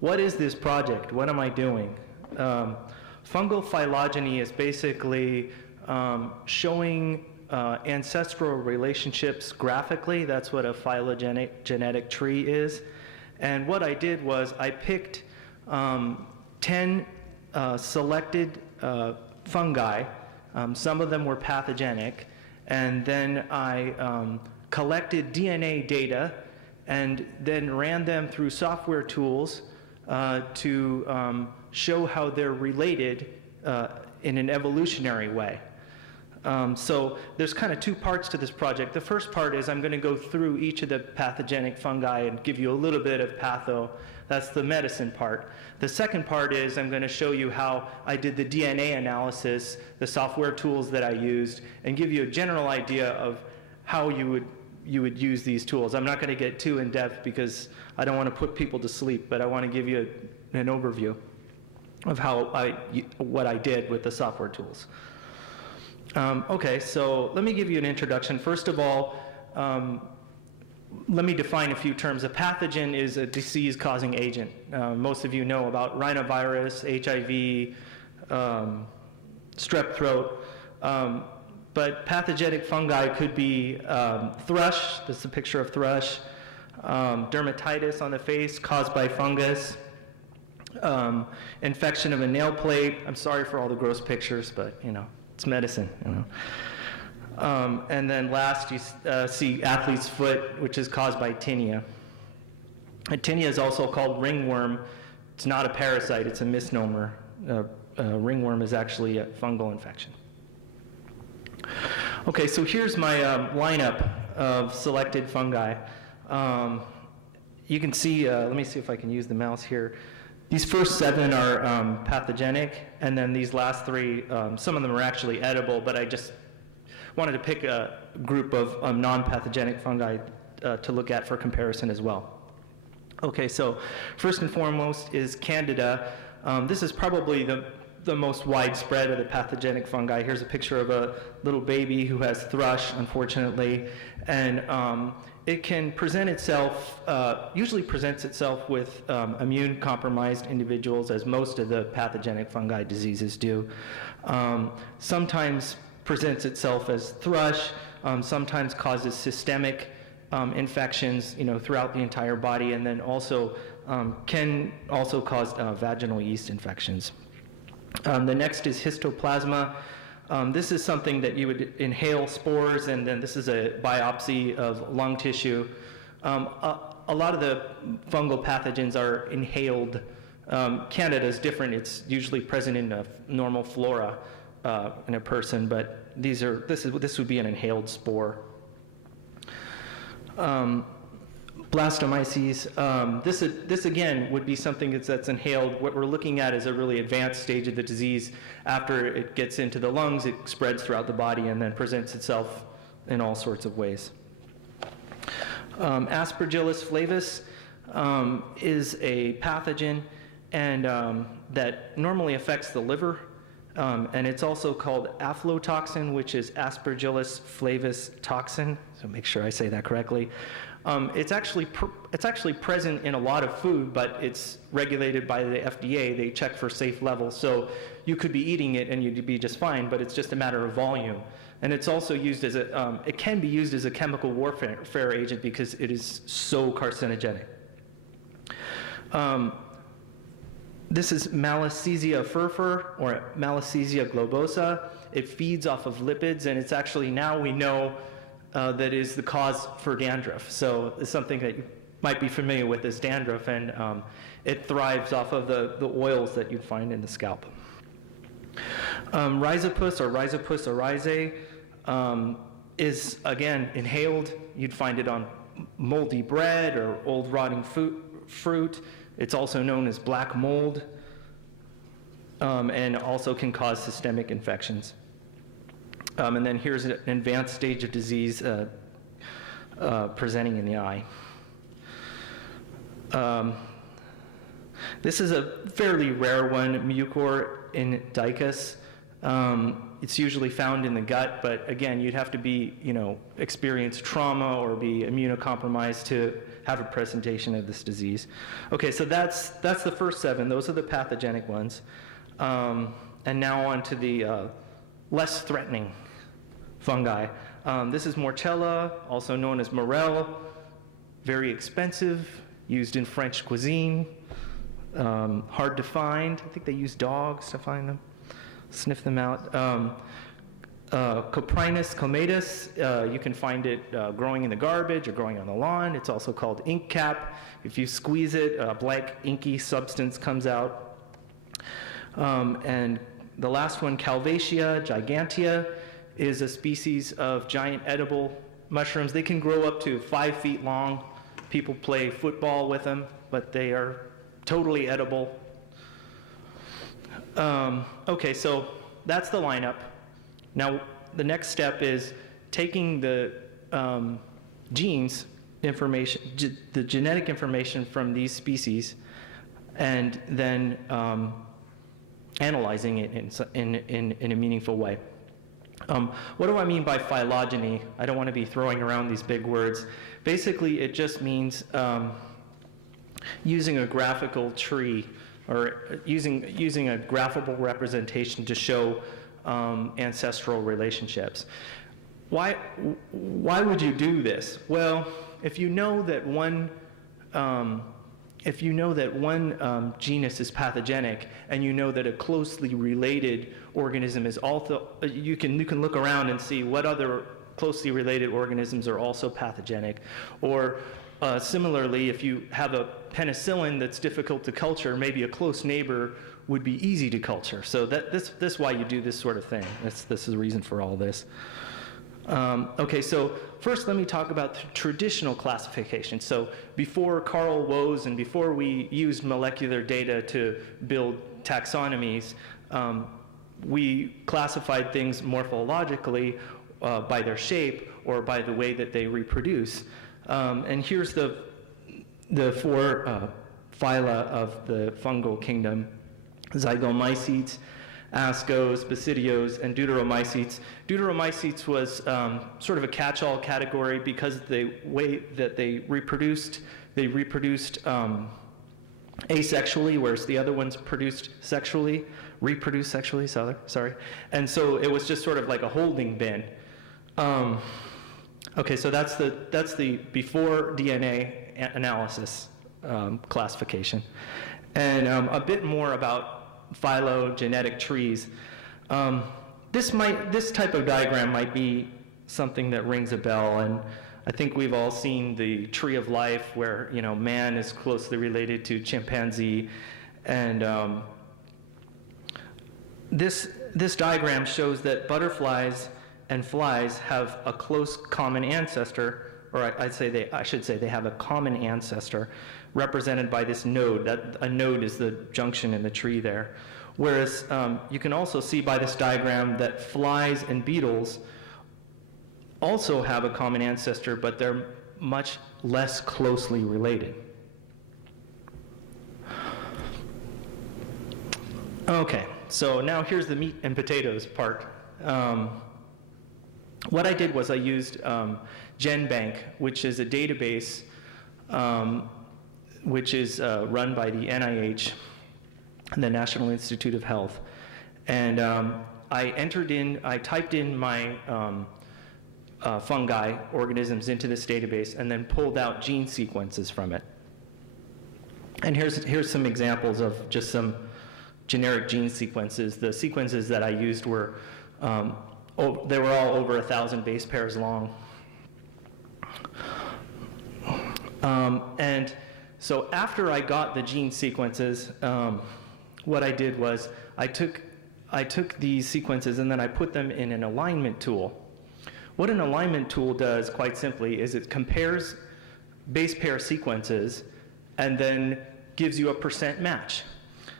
What is this project? What am I doing? Fungal phylogeny is basically showing ancestral relationships graphically. That's what a phylogenetic tree is. And what I did was I picked 10 selected fungi. Some of them were pathogenic. And then I collected DNA data and then ran them through software tools to show how they're related in an evolutionary way. So there's kind of two parts to this project. The first part is I'm going to go through each of the pathogenic fungi and give you a little bit of patho. That's the medicine part. The second part is I'm going to show you how I did the DNA analysis, the software tools that I used, and give you a general idea of how you would use these tools. I'm not going to get too in-depth because I don't want to put people to sleep, but I want to give you an overview of what I did with the software tools. Okay, so let me give you an introduction. First of all, let me define a few terms. A pathogen is a disease-causing agent. Most of you know about rhinovirus, HIV, strep throat, but pathogenic fungi could be thrush, this is a picture of thrush, dermatitis on the face caused by fungus, infection of a nail plate. I'm sorry for all the gross pictures, but it's medicine, and then last you see athlete's foot, which is caused by tinea. Tinea is also called ringworm. It's not a parasite, it's a misnomer. Ringworm is actually a fungal infection. Okay, so here's my lineup of selected fungi. You can see, let me see if I can use the mouse here. These first 7 are pathogenic, and then these last 3, some of them are actually edible, but I just wanted to pick a group of non-pathogenic fungi to look at for comparison as well. Okay, so first and foremost is Candida. This is probably the most widespread of the pathogenic fungi. Here's a picture of a little baby who has thrush, unfortunately, and it can present itself, usually presents itself with immune-compromised individuals, as most of the pathogenic fungi diseases do. Sometimes presents itself as thrush, sometimes causes systemic infections, throughout the entire body, and then also can also cause vaginal yeast infections. The next is Histoplasma. This is something that you would inhale spores, and then this is a biopsy of lung tissue. A lot of the fungal pathogens are inhaled. Candida is different. It's usually present in a normal flora in a person, but this would be an inhaled spore. Blastomyces, this again would be something that's inhaled. What we're looking at is a really advanced stage of the disease. After it gets into the lungs, it spreads throughout the body and then presents itself in all sorts of ways. Aspergillus flavus is a pathogen and that normally affects the liver, and it's also called aflatoxin, which is Aspergillus flavus toxin. So make sure I say that correctly. It's actually present in a lot of food, but it's regulated by the FDA. They check for safe levels, so you could be eating it and you'd be just fine, but it's just a matter of volume. And it's also used as it can be used as a chemical warfare agent because it is so carcinogenic. This is Malassezia furfur, or Malassezia globosa. It feeds off of lipids, and it's actually, now we know, that is the cause for dandruff. So it's something that you might be familiar with is dandruff, and it thrives off of the oils that you'd find in the scalp. Rhizopus or Rhizopus oryzae is, again, inhaled. You'd find it on moldy bread or old rotting fruit. It's also known as black mold, and also can cause systemic infections. And then here's an advanced stage of disease presenting in the eye. This is a fairly rare one, Nucor indicus. It's usually found in the gut, but again, you'd have to be, experience trauma or be immunocompromised to have a presentation of this disease. Okay, so that's the first 7. Those are the pathogenic ones. And now on to the less threatening fungi. This is Mortella, also known as Morel. Very expensive, used in French cuisine. Hard to find. I think they use dogs to find them, sniff them out. Coprinus commodus, you can find it growing in the garbage or growing on the lawn. It's also called ink cap. If you squeeze it, a black inky substance comes out. And the last one, Calvatia gigantea, is a species of giant edible mushrooms. They can grow up to 5 feet long. People play football with them, but they are totally edible. Okay, so that's the lineup. Now, the next step is taking the genes information, the genetic information from these species, and then analyzing it in a meaningful way. What do I mean by phylogeny? I don't want to be throwing around these big words. Basically, it just means using a graphical tree or using a graphical representation to show ancestral relationships. Why would you do this? Well, if you know that one genus is pathogenic, and you know that a closely related organism is also, you can look around and see what other closely related organisms are also pathogenic. Or similarly, if you have a penicillin that's difficult to culture, maybe a close neighbor would be easy to culture. So this is why you do this sort of thing. This is the reason for all this. Okay, so first let me talk about traditional classification. So before Carl Woese and before we used molecular data to build taxonomies, we classified things morphologically by their shape or by the way that they reproduce. And here's the 4 phyla of the fungal kingdom: Zygomycetes, Ascos, Basidios, and Deuteromycetes. Deuteromycetes was sort of a catch-all category because the way that they reproduced asexually, whereas the other ones reproduced sexually, sorry. And so it was just sort of like a holding bin. Okay, so that's the before DNA analysis classification. And a bit more about phylogenetic trees. This type of diagram might be something that rings a bell, and I think we've all seen the tree of life where, you know, man is closely related to chimpanzee, and this diagram shows that butterflies and flies have a close common ancestor, or I should say they have a common ancestor represented by this node. A node is the junction in the tree there. Whereas you can also see by this diagram that flies and beetles also have a common ancestor, but they're much less closely related. Okay, so now here's the meat and potatoes part. What I did was I used GenBank, which is a database which is run by the NIH, the National Institute of Health. And I typed in my fungi organisms into this database and then pulled out gene sequences from it. And here's some examples of just some generic gene sequences. The sequences that I used were, they were all over 1,000 base pairs long. And so after I got the gene sequences, what I did was I took these sequences and then I put them in an alignment tool. What an alignment tool does, quite simply, is it compares base pair sequences and then gives you a % match.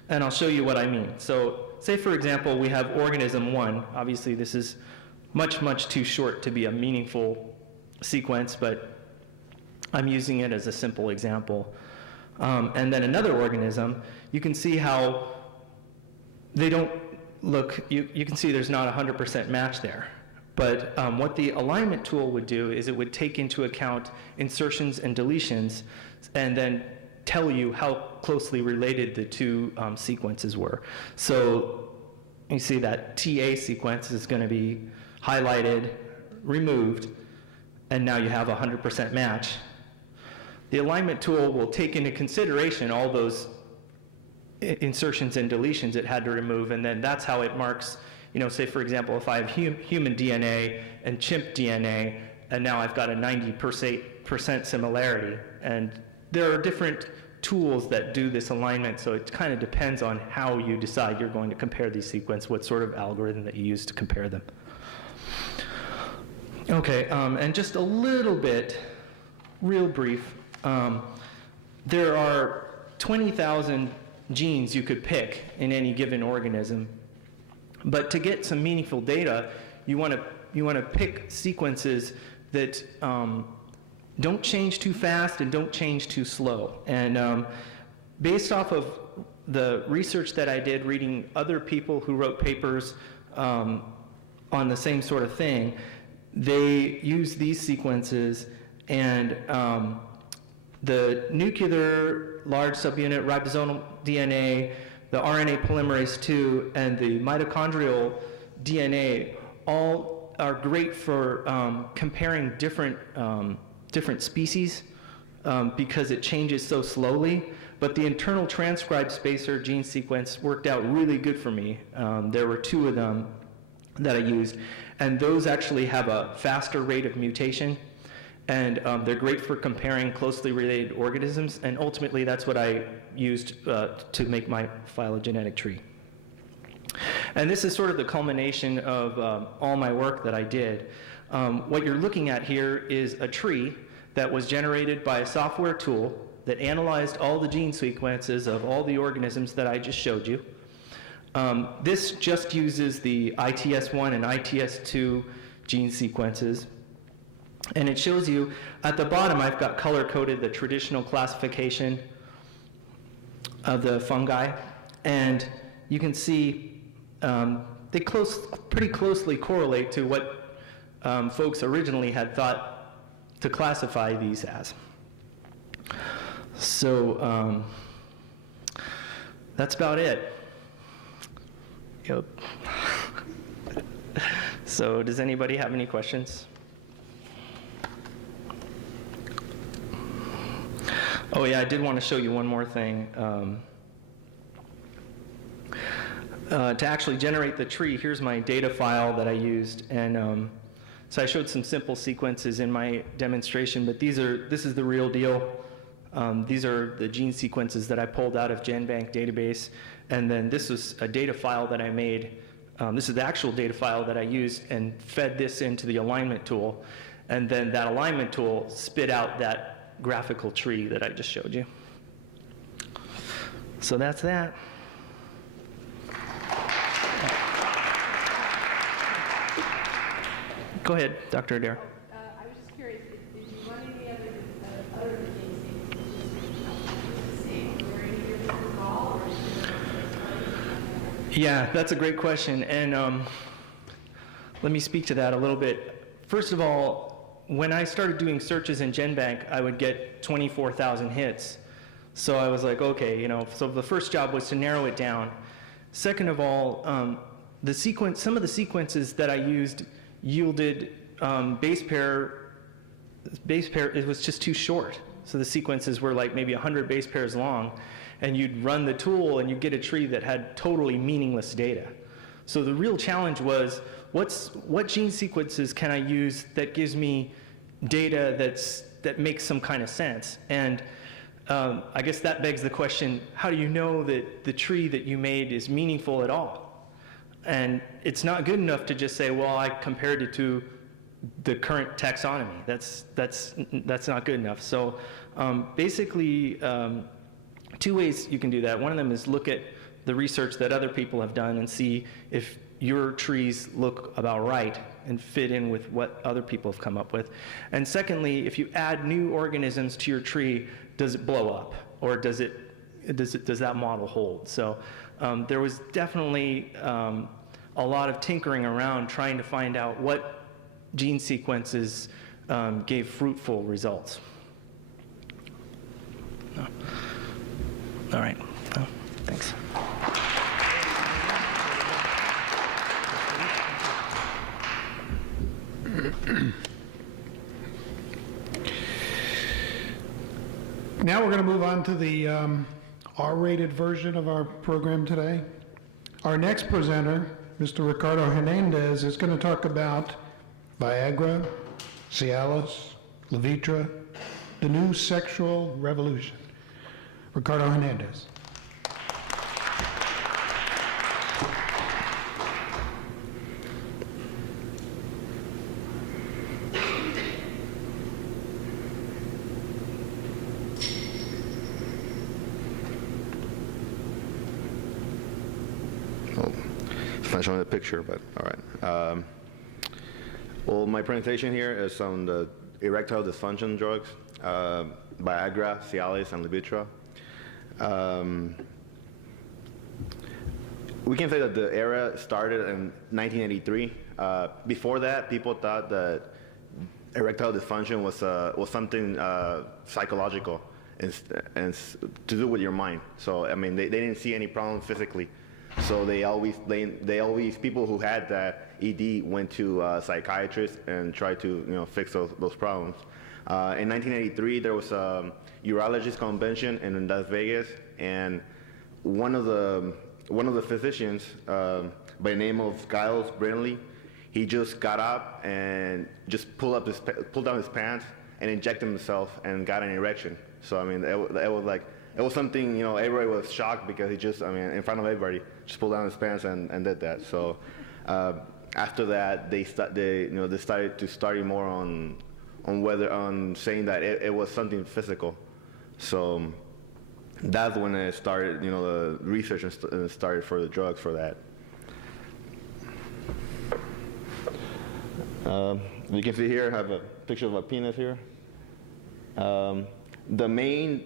And I'll show you what I mean. So say, for example, we have organism 1. Obviously, this is much, much too short to be a meaningful sequence, but I'm using it as a simple example. And then another organism, you can see how they don't look, you can see there's not a 100% match there. But what the alignment tool would do is it would take into account insertions and deletions and then tell you how closely related the two sequences were. So you see that TA sequence is going to be highlighted, removed, and now you have a 100% match. The alignment tool will take into consideration all those insertions and deletions it had to remove, and then that's how it marks, you know, say for example, if I have human DNA and chimp DNA, and now I've got a 90% similarity. And there are different tools that do this alignment, so it kind of depends on how you decide you're going to compare these sequences, what sort of algorithm that you use to compare them. Okay, and just a little bit, real brief, there are 20,000 genes you could pick in any given organism, but to get some meaningful data, you want to pick sequences that don't change too fast and don't change too slow. And based off of the research that I did, reading other people who wrote papers on the same sort of thing, they used these sequences, and the nuclear large subunit ribosomal DNA, the RNA polymerase II, and the mitochondrial DNA all are great for comparing different species because it changes so slowly. But the internal transcribe spacer gene sequence worked out really good for me. There were 2 of them that I used, and those actually have a faster rate of mutation, and they're great for comparing closely related organisms, and ultimately that's what I used to make my phylogenetic tree. And this is sort of the culmination of all my work that I did. What you're looking at here is a tree that was generated by a software tool that analyzed all the gene sequences of all the organisms that I just showed you. This just uses the ITS1 and ITS2 gene sequences. And it shows you, at the bottom, I've got color-coded the traditional classification of the fungi. And you can see they pretty closely correlate to what folks originally had thought to classify these as. So that's about it. Yep. So does anybody have any questions? Oh yeah, I did want to show you one more thing. To actually generate the tree, here's my data file that I used, and so I showed some simple sequences in my demonstration, but this is the real deal. These are the gene sequences that I pulled out of GenBank database, and then this was a data file that I made. This is the actual data file that I used and fed this into the alignment tool, and then that alignment tool spit out that graphical tree that I just showed you. So that's that. Go ahead, Dr. Adair. I was just curious, did you run any other gene sequences to see if there were any different at all, or Yeah, that's a great question, and let me speak to that a little bit. First of all, when I started doing searches in GenBank, I would get 24,000 hits. So I was like, okay, so the first job was to narrow it down. Second of all, some of the sequences that I used yielded base pair, it was just too short. So the sequences were like maybe 100 base pairs long, and you'd run the tool and you'd get a tree that had totally meaningless data. So the real challenge was, what gene sequences can I use that gives me data that makes some kind of sense? And I guess that begs the question, how do you know that the tree that you made is meaningful at all? And it's not good enough to just say, well, I compared it to the current taxonomy. That's not good enough. So basically, 2 ways you can do that. One of them is look at the research that other people have done and see if your trees look about right and fit in with what other people have come up with. And secondly, if you add new organisms to your tree, does it blow up, or does that model hold? So there was definitely a lot of tinkering around trying to find out what gene sequences gave fruitful results. All right. Thanks. Now we're going to move on to the R-rated version of our program today. Our next presenter, Mr. Ricardo Hernandez, is going to talk about Viagra, Cialis, Levitra, the new sexual revolution. Ricardo Hernandez. not showing the picture, but all right. Well, my presentation here is on the erectile dysfunction drugs, Viagra, Cialis, and Levitra. We can say that the era started in 1983. Before that, people thought that erectile dysfunction was something psychological and to do with your mind. So I mean, they didn't see any problem physically. So they always people who had that ED went to psychiatrists and tried to fix those problems. In 1983, there was a urologist convention in Las Vegas, and one of the physicians by the name of Giles Brindley, he just got up and just pulled down his pants and injected himself and got an erection. So I mean, it was something, everybody was shocked because he just, in front of everybody, just pulled down his pants and did that. So after that, they started to study more on saying that it was something physical. So that's when it started, the research started for the drugs for that. You can see here, I have a picture of a penis here. The main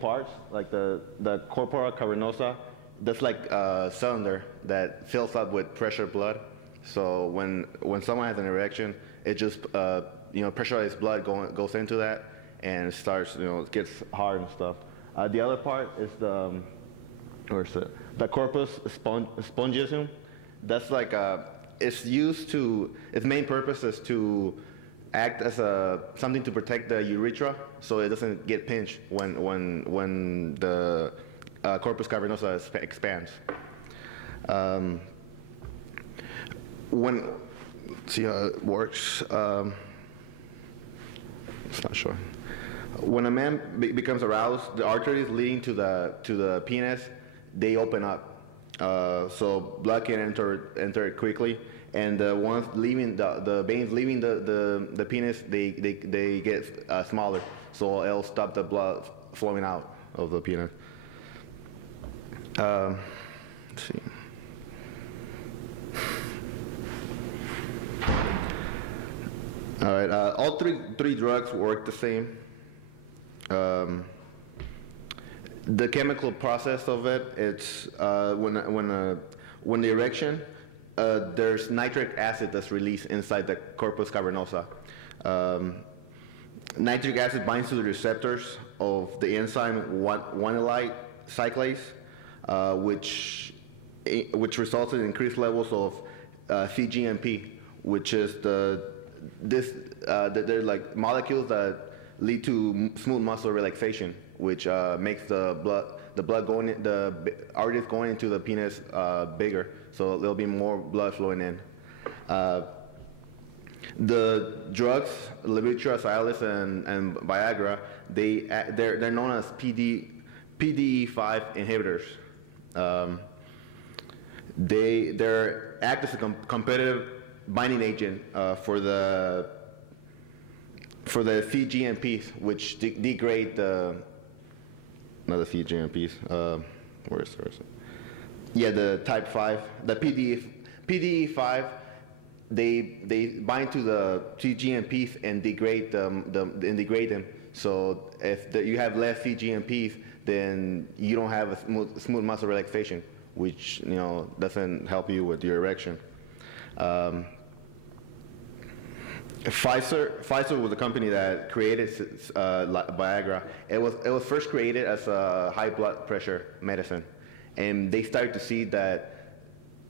parts, like the corpora cavernosa, that's like a cylinder that fills up with pressure blood. So when someone has an erection, it just pressurized blood goes into that and starts, it gets hard and stuff. The other part is the corpus spongiosum. That's like its main purpose is to act as something to protect the urethra, so it doesn't get pinched when the corpus cavernosa expands. See how it works. It's not sure. When a man becomes aroused, the arteries leading to the penis, they open up, so blood can enter it quickly. And the ones leaving the veins leaving the penis, they get smaller, so it'll stop the blood flowing out of the penis. Let's see. All right, all three drugs work the same. The chemical process of it's when the erection, there's nitric acid that's released inside the corpus cavernosa. Nitric acid binds to the receptors of the enzyme guanylate cyclase, which results in increased levels of cGMP, which is they're like molecules that lead to smooth muscle relaxation, which makes the arteries going into the penis bigger, so there'll be more blood flowing in. The drugs, Levitra, Cialis, and Viagra, they're known as PDE5 inhibitors. They act as a competitive binding agent for the cGMPs, which degrade not the cGMPs. Where is it? Yeah, the type 5, the PDE5. They bind to the cGMPs and degrade them. So if you have less cGMPs, then you don't have a smooth muscle relaxation, which doesn't help you with your erection. Pfizer was the company that created Viagra. It was first created as a high blood pressure medicine, and they started to see that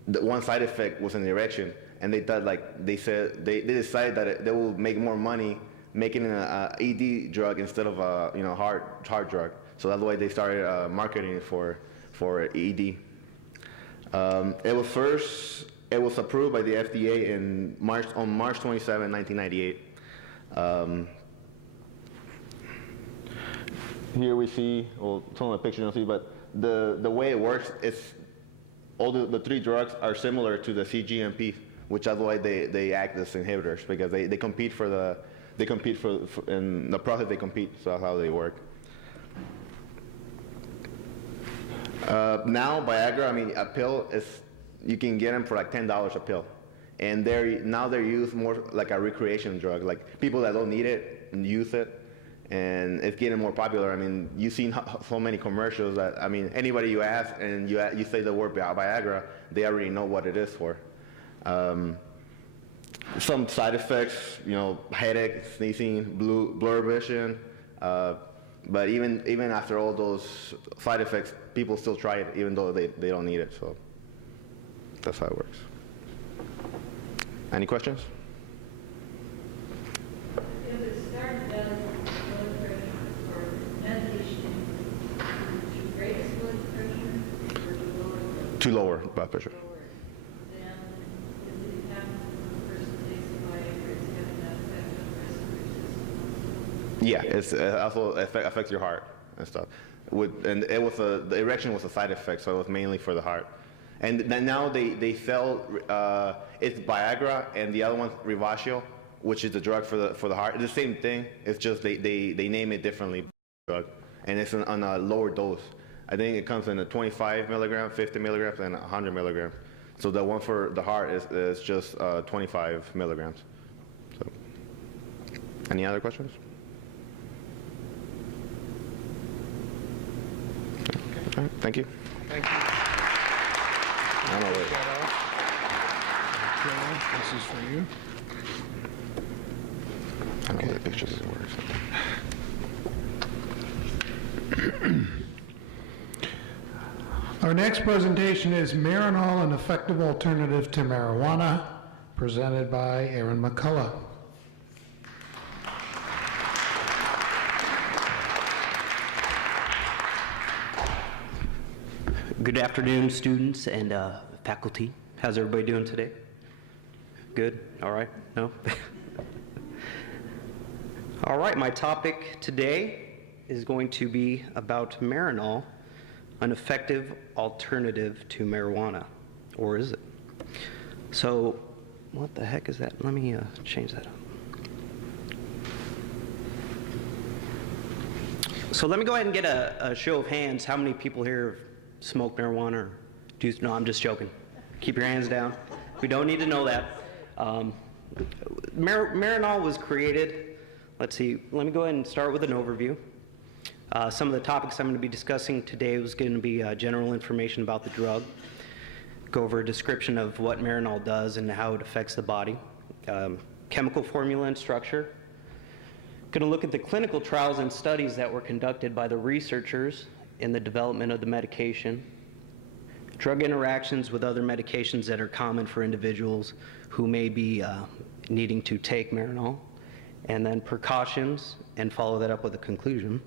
the one side effect was an erection, and they thought, they decided that they will make more money making an ED drug instead of a hard drug. So that's why they started marketing it for ED. It was approved by the FDA on March 27, 1998. Here we see, some of the pictures you don't see, but the way it works is all the three drugs are similar to the cGMP, which is why they act as inhibitors, because they compete in the process they compete, so that's how they work. Now Viagra, a pill is you can get them for like $10 a pill. And they're used more like a recreation drug. Like people that don't need it use it, and it's getting more popular. I mean, you've seen so many commercials that, I mean, anybody you ask and you say the word Viagra, they already know what it is for. Some side effects, you know, headache, sneezing, blurred vision. But even after all those side effects, people still try it even though they don't need it. So that's how it works. Any questions? If it started out blood pressure or medication, to raise blood pressure or to lower blood To lower blood pressure. lower, then if it happens when the person takes Viagra, it's going to affect the rest of your system. Yeah, it also affects your heart and stuff. And it was the erection was a side effect, so it was mainly for the heart. And then now they sell it's Viagra, and the other one's Rivasio, which is the drug for the heart. It's the same thing. It's just they name it differently, drug, and it's on a lower dose. I think it comes in a 25 milligrams, 50 milligrams, and 100 milligrams. So the one for the heart is just 25 milligrams. So, any other questions? All right, thank you. Thank you. I don't know where. Okay, this is for you. I don't know the pictures of words. Our next presentation is Marinol, an effective alternative to marijuana, presented by Aaron McCullough. Good afternoon, students and faculty. How's everybody doing today? Good? All right? No? All right, my topic today is going to be about Marinol, an effective alternative to marijuana. Or is it? So, what the heck is that? Let me change that up. So let me go ahead and get a show of hands. How many people here smoke marijuana or do? No, I'm just joking. Keep your hands down. We don't need to know that. Marinol was created. Let's see. Let me go ahead and start with an overview. Some of the topics I'm going to be discussing today was going to be general information about the drug. Go over a description of what Marinol does and how it affects the body. Chemical formula and structure. Going to look at the clinical trials and studies that were conducted by the researchers in the development of the medication, drug interactions with other medications that are common for individuals who may be needing to take Marinol, and then precautions, and follow that up with a conclusion.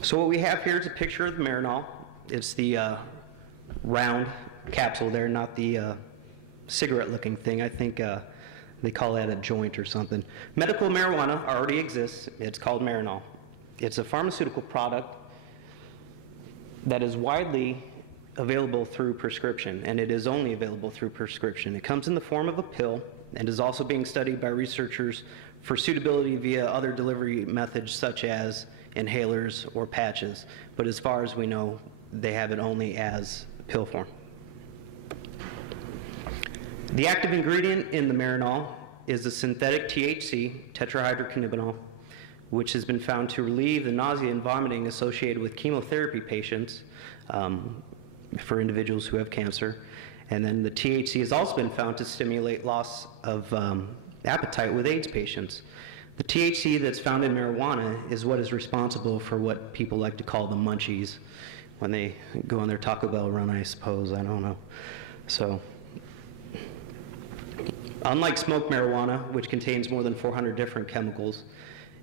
So what we have here is a picture of the Marinol. It's the round capsule there, not the cigarette-looking thing. I think they call that a joint or something. Medical marijuana already exists. It's called Marinol. It's a pharmaceutical product that is widely available through prescription, and it is only available through prescription. It comes in the form of a pill and is also being studied by researchers for suitability via other delivery methods such as inhalers or patches. But as far as we know, they have it only as pill form. The active ingredient in the Marinol is the synthetic THC, tetrahydrocannabinol, which has been found to relieve the nausea and vomiting associated with chemotherapy patients for individuals who have cancer. And then the THC has also been found to stimulate loss of appetite with AIDS patients. The THC that's found in marijuana is what is responsible for what people like to call the munchies when they go on their Taco Bell run, I suppose. I don't know. So, unlike smoked marijuana, which contains more than 400 different chemicals,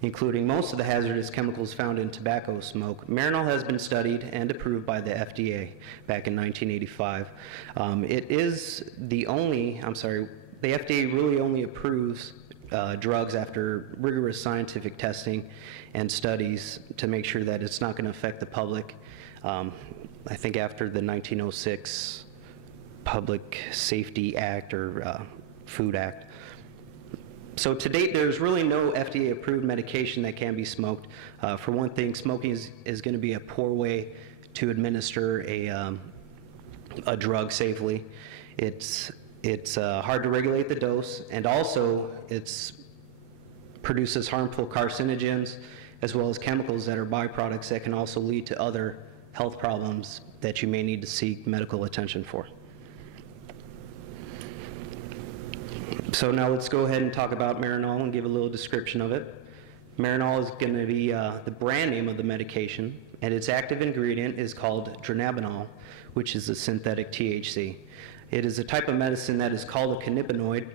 including most of the hazardous chemicals found in tobacco smoke, Marinol has been studied and approved by the FDA back in 1985. It is the only, the FDA really only approves drugs after rigorous scientific testing and studies to make sure that it's not going to affect the public. I think after the 1906 Public Safety Act or Food Act. So to date, there's really no FDA-approved medication that can be smoked. For one thing, smoking is going to be a poor way to administer a drug safely. It's hard to regulate the dose, and also it produces harmful carcinogens as well as chemicals that are byproducts that can also lead to other health problems that you may need to seek medical attention for. So now let's go ahead and talk about Marinol and give a little description of it. Marinol is going to be the brand name of the medication, and its active ingredient is called dronabinol, which is a synthetic THC. It is a type of medicine that is called a cannabinoid,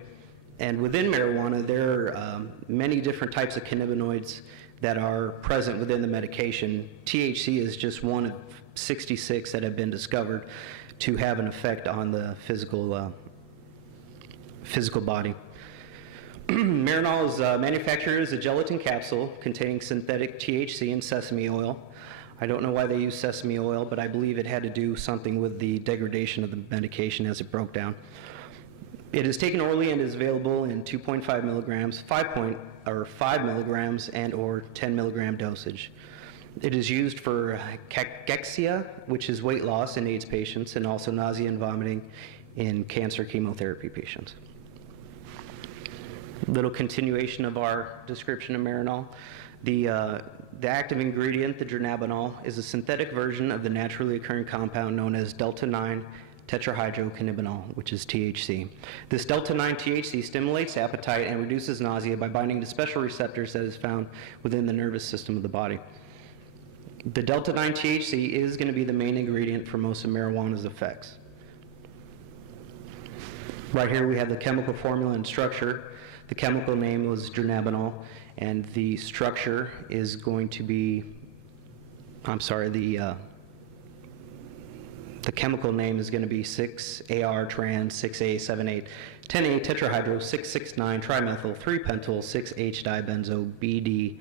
and within marijuana there are many different types of cannabinoids that are present within the medication. THC is just one of 66 that have been discovered to have an effect on the physical body. Marinol is manufactured as a gelatin capsule containing synthetic THC and sesame oil. I don't know why they use sesame oil, but I believe it had to do something with the degradation of the medication as it broke down. It is taken orally and is available in 2.5 milligrams, 5 milligrams, and or 10 milligram dosage. It is used for cachexia, which is weight loss in AIDS patients, and also nausea and vomiting in cancer chemotherapy patients. Little continuation of our description of Marinol. The active ingredient, the dronabinol, is a synthetic version of the naturally occurring compound known as delta-9 tetrahydrocannabinol, which is THC. This delta-9 THC stimulates appetite and reduces nausea by binding to special receptors that is found within the nervous system of the body. The delta-9 THC is going to be the main ingredient for most of marijuana's effects. Right here we have the chemical formula and structure. The chemical name was dronabinol, and the structure is going to be, the chemical name is going to be 6-AR trans, 6A78, 10A tetrahydro, 6,6,9 trimethyl, 3-pentyl, 6H-dibenzo, BD,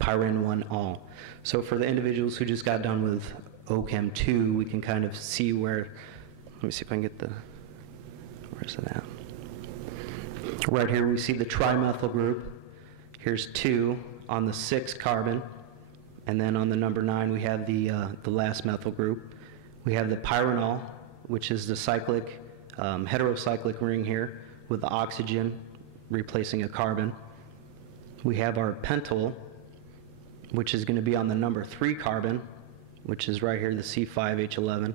pyrin 1-all. So for the individuals who just got done with OChem 2, we can kind of see where, let me see if I can get where's it at? Right here we see the trimethyl group. Here's 2 on the 6 carbon, and then on the number 9 we have the last methyl group. We have the pyranol, which is the cyclic, heterocyclic ring here with the oxygen replacing a carbon. We have our pentyl, which is going to be on the number 3 carbon, which is right here, the C5H11.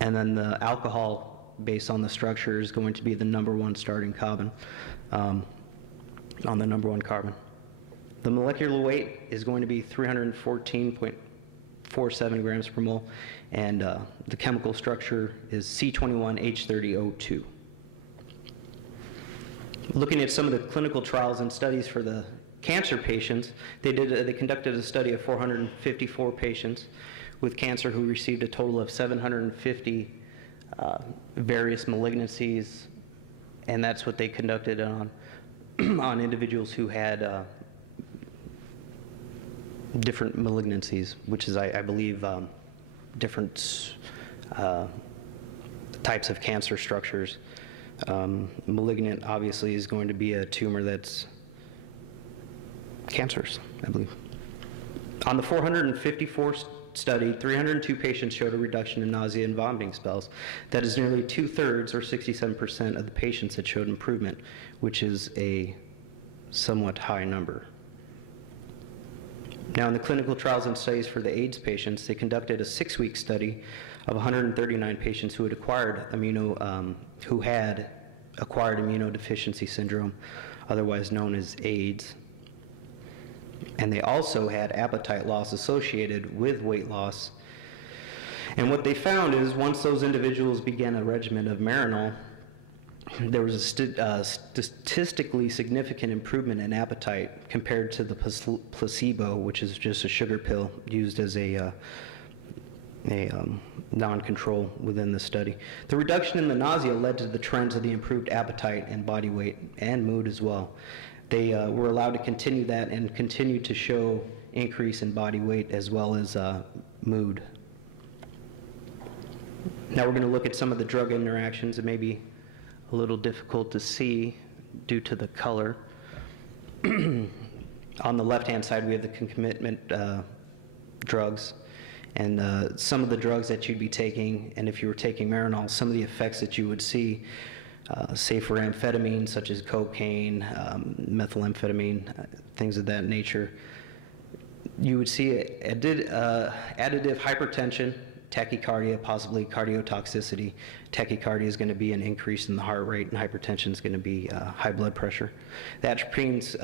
And then the alcohol, based on the structure, is going to be the number 1 starting carbon, on the number 1 carbon. The molecular weight is going to be 314.47 grams per mole, and the chemical structure is C21H30O2. Looking at some of the clinical trials and studies for the cancer patients, they conducted a study of 454 patients with cancer who received a total of 750 various malignancies, and that's what they conducted on on individuals who had different malignancies, which is, I believe, different types of cancer structures. Malignant, obviously, is going to be a tumor that's cancerous, I believe. On the 454 study, 302 patients showed a reduction in nausea and vomiting spells. That is nearly 2/3, or 67% of the patients that showed improvement, which is a somewhat high number. Now, in the clinical trials and studies for the AIDS patients, they conducted a 6-week study of 139 patients who had acquired immunodeficiency syndrome, otherwise known as AIDS. And they also had appetite loss associated with weight loss. And what they found is once those individuals began a regimen of Marinol, there was a statistically significant improvement in appetite compared to the placebo, which is just a sugar pill used as a non-control within the study. The reduction in the nausea led to the trends of the improved appetite and body weight and mood as well. They were allowed to continue that and continue to show increase in body weight as well as mood. Now we're going to look at some of the drug interactions. It may be a little difficult to see due to the color. On the left-hand side, we have the concomitant drugs, And some of the drugs that you'd be taking, and if you were taking Marinol, some of the effects that you would see, say for amphetamines such as cocaine, methamphetamine, things of that nature, you would see additive hypertension, tachycardia, possibly cardiotoxicity. Tachycardia is going to be an increase in the heart rate, and hypertension is going to be high blood pressure. The atropines,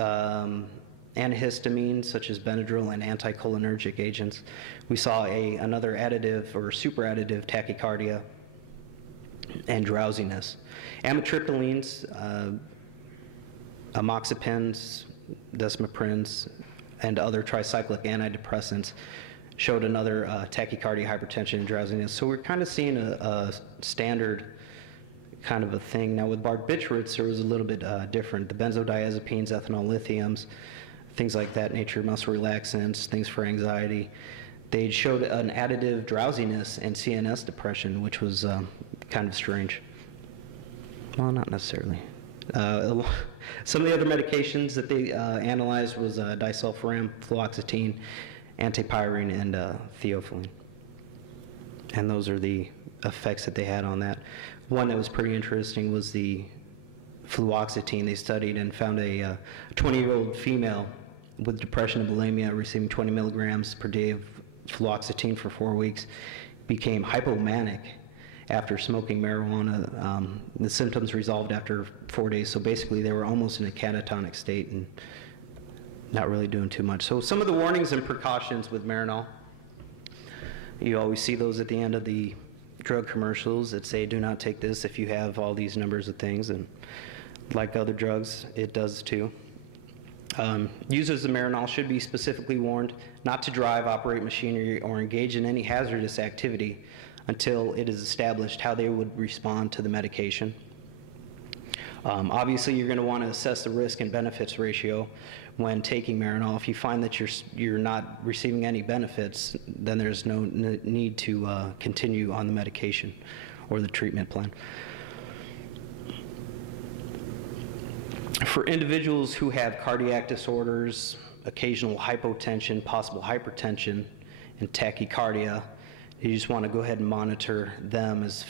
antihistamines such as Benadryl and anticholinergic agents. We saw another additive or superadditive tachycardia and drowsiness. Amitriptylines, amoxicillins, desmoprins, and other tricyclic antidepressants showed another tachycardia, hypertension, and drowsiness. So we're kind of seeing a standard kind of a thing. Now with barbiturates, there was a little bit different. The benzodiazepines, ethanol lithiums, things like that nature, muscle relaxants, things for anxiety. They showed an additive drowsiness and CNS depression, which was kind of strange. Well, not necessarily. Some of the other medications that they analyzed was disulfiram, fluoxetine, antipyrine, and theophylline. And those are the effects that they had on that. One that was pretty interesting was the fluoxetine. They studied and found a 20-year-old female with depression and bulimia receiving 20 milligrams per day of fluoxetine for 4 weeks became hypomanic after smoking marijuana. The symptoms resolved after 4 days, so basically they were almost in a catatonic state and not really doing too much. So some of the warnings and precautions with Marinol, you always see those at the end of the drug commercials that say do not take this if you have all these numbers of things, and like other drugs, it does too. Users of Marinol should be specifically warned not to drive, operate machinery, or engage in any hazardous activity until it is established how they would respond to the medication. Obviously, you're going to want to assess the risk and benefits ratio when taking Marinol. If you find that you're not receiving any benefits, then there's no need to continue on the medication or the treatment plan. For individuals who have cardiac disorders, occasional hypotension, possible hypertension, and tachycardia, you just want to go ahead and monitor them as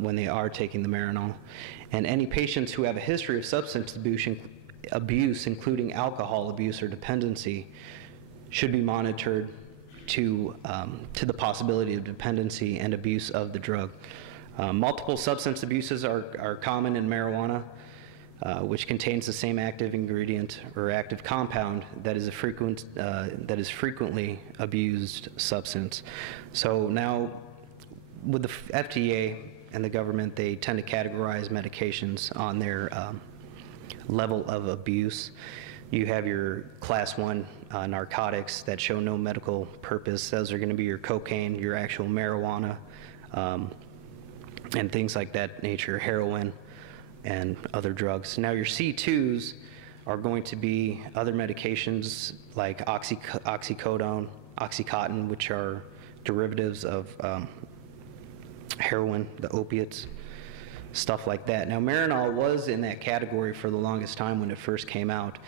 when they are taking the Marinol. And any patients who have a history of substance abuse, including alcohol abuse or dependency, should be monitored to the possibility of dependency and abuse of the drug. Multiple substance abuses are common in marijuana, which contains the same active ingredient or active compound that is frequently abused substance. So now, with the FDA and the government, they tend to categorize medications on their level of abuse. You have your class 1 narcotics that show no medical purpose. Those are going to be your cocaine, your actual marijuana, and things like that nature, heroin, and other drugs. Now your C2s are going to be other medications like oxycodone, Oxycontin, which are derivatives of heroin, the opiates, stuff like that. Now Marinol was in that category for the longest time when it first came out.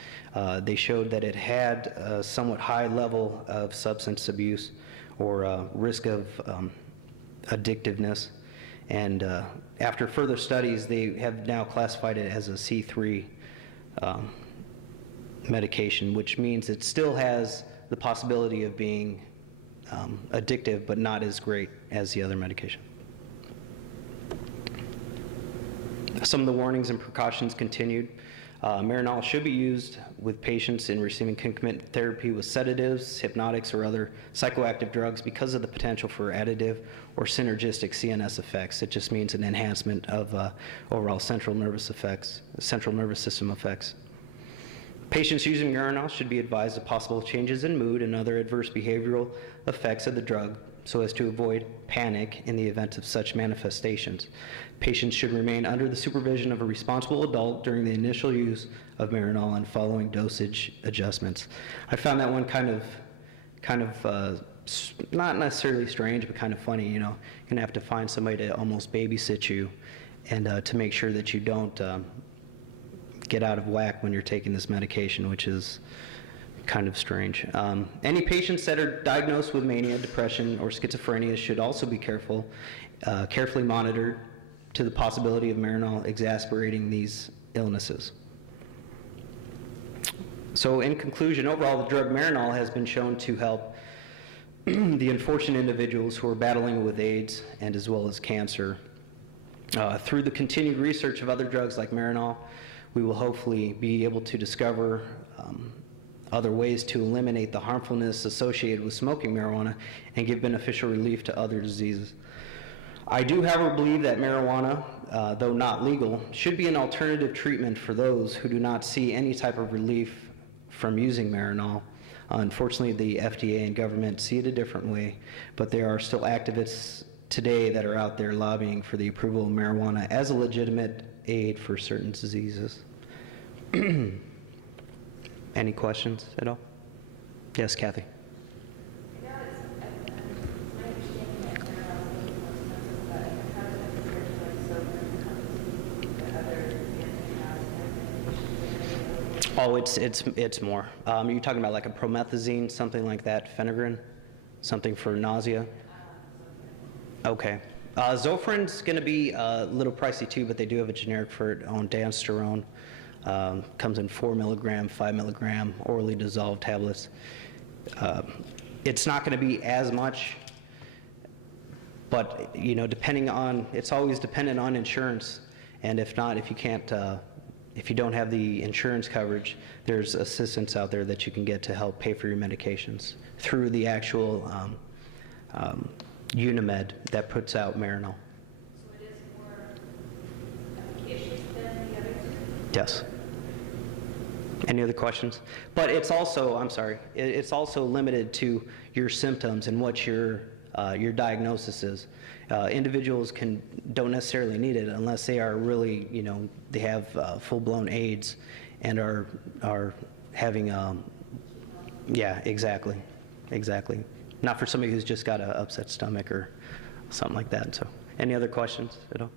They showed that it had a somewhat high level of substance abuse or risk of addictiveness. And after further studies, they have now classified it as a C3 medication, which means it still has the possibility of being addictive, but not as great as the other medication. Some of the warnings and precautions continued. Marinol should be used with patients in receiving concomitant therapy with sedatives, hypnotics, or other psychoactive drugs because of the potential for additive or synergistic CNS effects. It just means an enhancement of overall central nervous system effects. Patients using Marinol should be advised of possible changes in mood and other adverse behavioral effects of the drug so as to avoid panic in the event of such manifestations. Patients should remain under the supervision of a responsible adult during the initial use of Marinol and following dosage adjustments. I found that one kind of not necessarily strange, but kind of funny. You know, you're gonna have to find somebody to almost babysit you, and to make sure that you don't get out of whack when you're taking this medication, which is kind of strange. Any patients that are diagnosed with mania, depression, or schizophrenia should also be carefully monitored to the possibility of Marinol exacerbating these illnesses. So in conclusion, overall, the drug Marinol has been shown to help the unfortunate individuals who are battling with AIDS and as well as cancer. Through the continued research of other drugs like Marinol, we will hopefully be able to discover other ways to eliminate the harmfulness associated with smoking marijuana and give beneficial relief to other diseases. I do, however, believe that marijuana, though not legal, should be an alternative treatment for those who do not see any type of relief from using Marinol. Unfortunately, the FDA and government see it a different way, but there are still activists today that are out there lobbying for the approval of marijuana as a legitimate aid for certain diseases. Any questions at all? Yes, Kathy. I know it's, my understanding that marijuana is more expensive, but how does that compare to like soap and the other medications? Oh, it's more. You're talking about like a promethazine, something like that, phenergan, something for nausea? Okay. Zofran's going to be a little pricey too, but they do have a generic for it on dansterone. Comes in 4 milligram, 5 milligram, orally dissolved tablets. It's not going to be as much, but depending on, it's always dependent on insurance. And if not, if you can't, if you don't have the insurance coverage, there's assistance out there that you can get to help pay for your medications through the actual Unimed that puts out Marinol. So it is more efficacious than the other two? Yes. Any other questions? But it's also, I'm sorry, it's also limited to your symptoms and what your diagnosis is. Individuals don't necessarily need it unless they are really, they have full-blown AIDS and are having, yeah, exactly. Not for somebody who's just got an upset stomach or something like that. So, any other questions at all?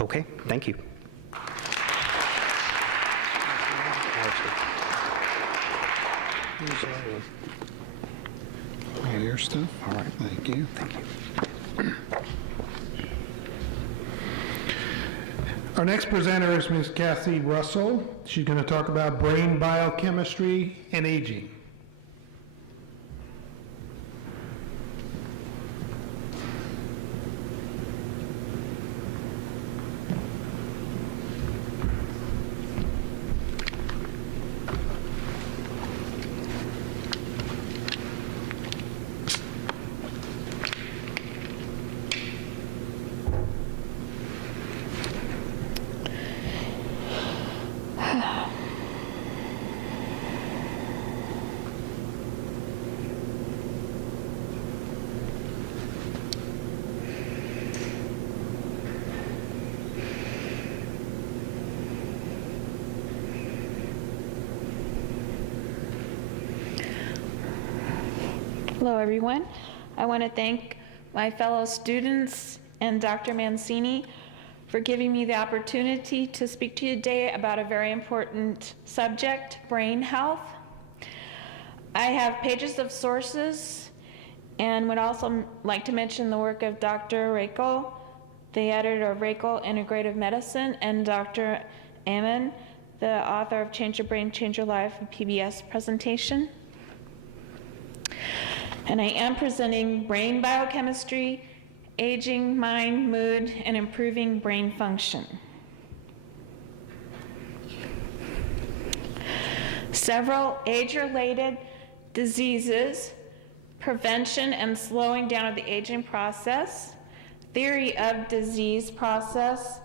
Okay, thank you. All your stuff? All right, thank you. Thank you. Our next presenter is Ms. Kathy Russell. She's going to talk about brain biochemistry and aging. Hello, everyone. I want to thank my fellow students and Dr. Mancini for giving me the opportunity to speak to you today about a very important subject, brain health. I have pages of sources and would also like to mention the work of Dr. Reiko, the editor of Reiko Integrative Medicine, and Dr. Ammon, the author of Change Your Brain, Change Your Life, a PBS presentation. And I am presenting brain biochemistry, aging, mind, mood, and improving brain function. Several age-related diseases, prevention and slowing down of the aging process, theory of disease process,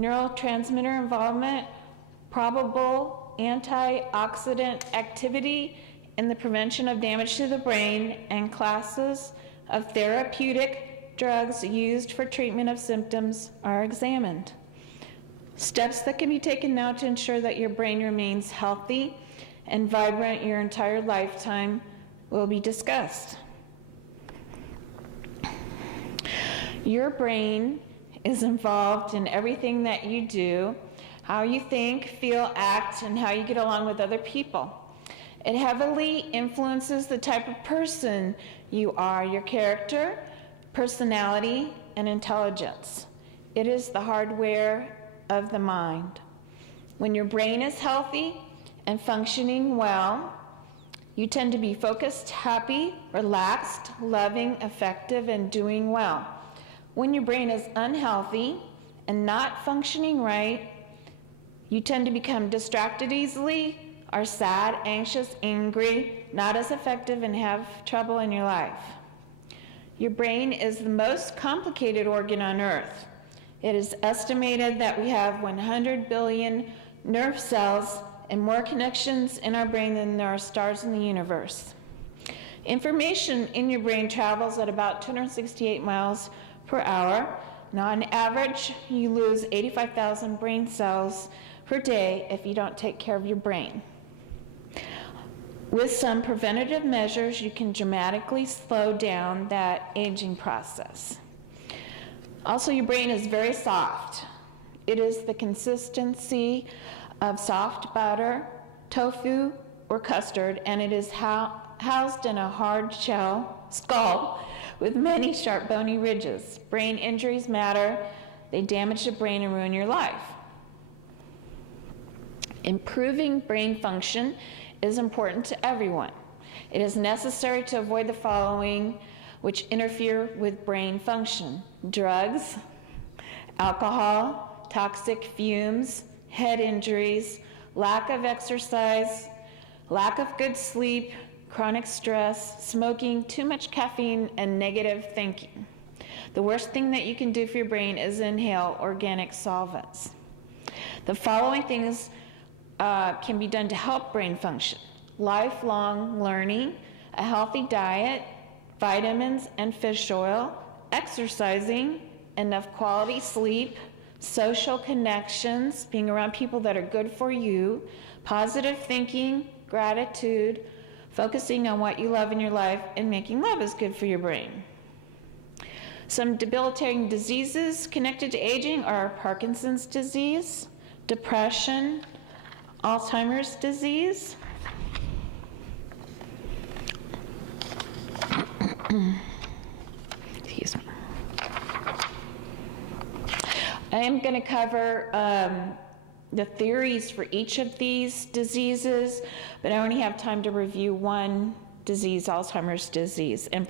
neurotransmitter involvement, probable antioxidant activity in the prevention of damage to the brain, and classes of therapeutic drugs used for treatment of symptoms are examined. Steps that can be taken now to ensure that your brain remains healthy and vibrant your entire lifetime will be discussed. Your brain is involved in everything that you do. how you think, feel, act, and how you get along with other people. It heavily influences the type of person you are, your character, personality, and intelligence. It is the hardware of the mind. When your brain is healthy and functioning well, you tend to be focused, happy, relaxed, loving, effective, and doing well. When your brain is unhealthy and not functioning right, you tend to become distracted easily, are sad, anxious, angry, not as effective, and have trouble in your life. Your brain is the most complicated organ on earth. It is estimated that we have 100 billion nerve cells and more connections in our brain than there are stars in the universe. Information in your brain travels at about 268 miles per hour. And on average, you lose 85,000 brain cells per day if you don't take care of your brain. With some preventative measures, you can dramatically slow down that aging process. Also, your brain is very soft. It is the consistency of soft butter, tofu, or custard, and it is housed in a hard skull with many sharp bony ridges. Brain injuries matter. They damage the brain and ruin your life. Improving brain function is important to everyone. It is necessary to avoid the following, which interfere with brain function: drugs, alcohol, toxic fumes, head injuries, lack of exercise, lack of good sleep, chronic stress, smoking, too much caffeine, and negative thinking. The worst thing that you can do for your brain is inhale organic solvents. The following things can be done to help brain function: lifelong learning, a healthy diet, vitamins and fish oil, exercising, enough quality sleep, social connections, being around people that are good for you, positive thinking, gratitude, focusing on what you love in your life, and making love is good for your brain. Some debilitating diseases connected to aging are Parkinson's disease, depression, Alzheimer's disease, excuse me. I am going to cover the theories for each of these diseases, but I only have time to review one disease, Alzheimer's disease, and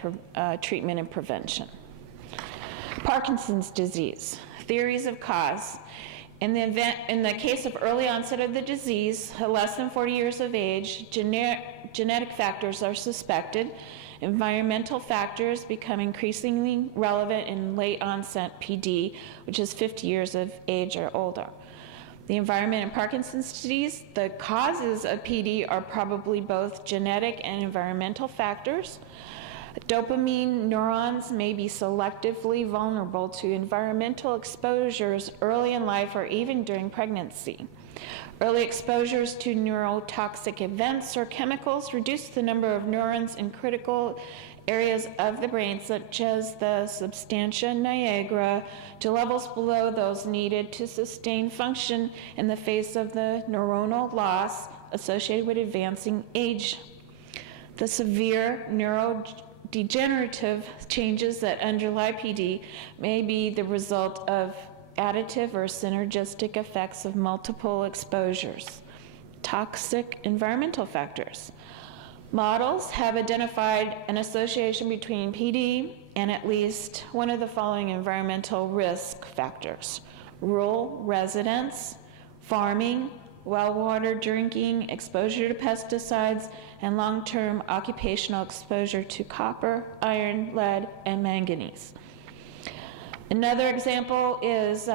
treatment and prevention. Parkinson's disease, theories of cause. In the case of early onset of the disease, less than 40 years of age, genetic factors are suspected. Environmental factors become increasingly relevant in late onset PD, which is 50 years of age or older. The environment in Parkinson's disease, the causes of PD are probably both genetic and environmental factors. Dopamine neurons may be selectively vulnerable to environmental exposures early in life or even during pregnancy. Early exposures to neurotoxic events or chemicals reduce the number of neurons in critical areas of the brain, such as the substantia nigra, to levels below those needed to sustain function in the face of the neuronal loss associated with advancing age. The severe neurodegenerative changes that underlie PD may be the result of additive or synergistic effects of multiple exposures. Toxic environmental factors. Models have identified an association between PD and at least one of the following environmental risk factors: rural residence, farming, well water drinking, exposure to pesticides, and long-term occupational exposure to copper, iron, lead, and manganese. Another example is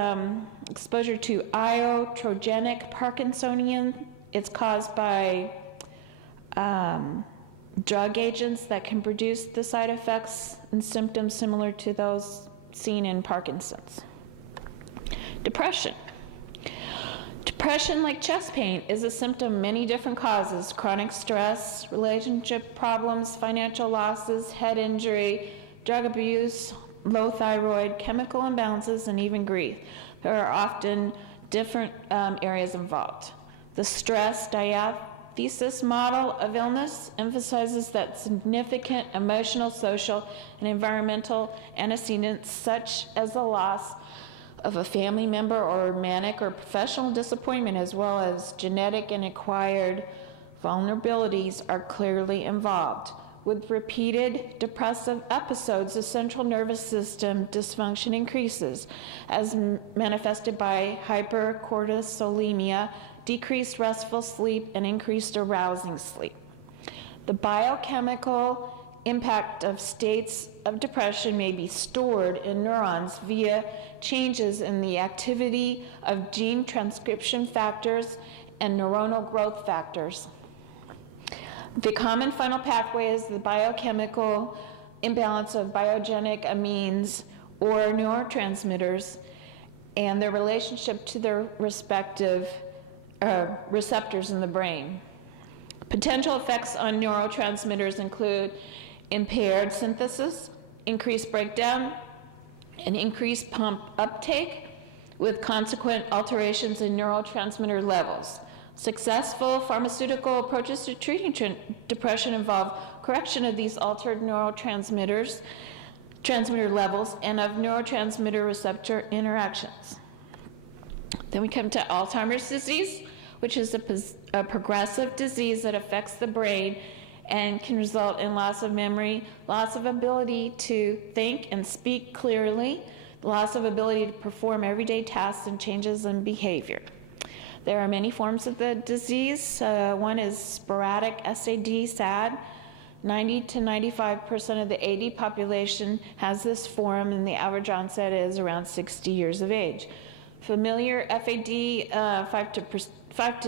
exposure to iotrogenic Parkinsonian. It's caused by drug agents that can produce the side effects and symptoms similar to those seen in Parkinson's. Depression. Depression, like chest pain, is a symptom of many different causes: chronic stress, relationship problems, financial losses, head injury, drug abuse, low thyroid, chemical imbalances, and even grief. There are often different areas involved. The stress diathesis model of illness emphasizes that significant emotional, social, and environmental antecedents, such as the loss of a family member or manic or professional disappointment, as well as genetic and acquired vulnerabilities, are clearly involved. With repeated depressive episodes, the central nervous system dysfunction increases, as manifested by hypercortisolemia, decreased restful sleep, and increased arousing sleep. The biochemical impact of states of depression may be stored in neurons via changes in the activity of gene transcription factors and neuronal growth factors. The common final pathway is the biochemical imbalance of biogenic amines or neurotransmitters and their relationship to their respective receptors in the brain. Potential effects on neurotransmitters include impaired synthesis, increased breakdown, and increased pump uptake, with consequent alterations in neurotransmitter levels. Successful pharmaceutical approaches to treating depression involve correction of these altered transmitter levels and of neurotransmitter receptor interactions. Then we come to Alzheimer's disease, which is a progressive disease that affects the brain and can result in loss of memory, loss of ability to think and speak clearly, loss of ability to perform everyday tasks, and changes in behavior. There are many forms of the disease. One is sporadic SAD. 90 to 95% of the AD population has this form, and the average onset is around 60 years of age. Familiar FAD, 5 to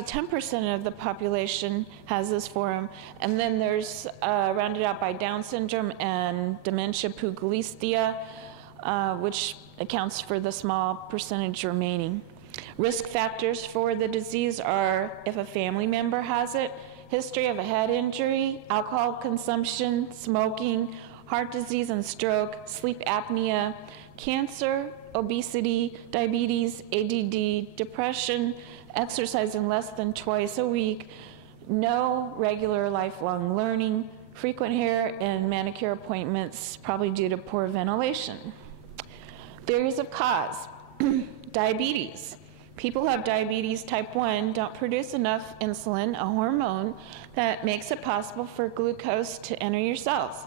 10% of the population has this form, and then there's rounded out by Down syndrome and dementia pugilistica, which accounts for the small percentage remaining. Risk factors for the disease are if a family member has it, history of a head injury, alcohol consumption, smoking, heart disease and stroke, sleep apnea, cancer, obesity, diabetes, ADD, depression, exercising less than twice a week, no regular lifelong learning, frequent hair and manicure appointments, probably due to poor ventilation. Theories of cause. Diabetes. People who have diabetes type 1 don't produce enough insulin, a hormone that makes it possible for glucose to enter your cells.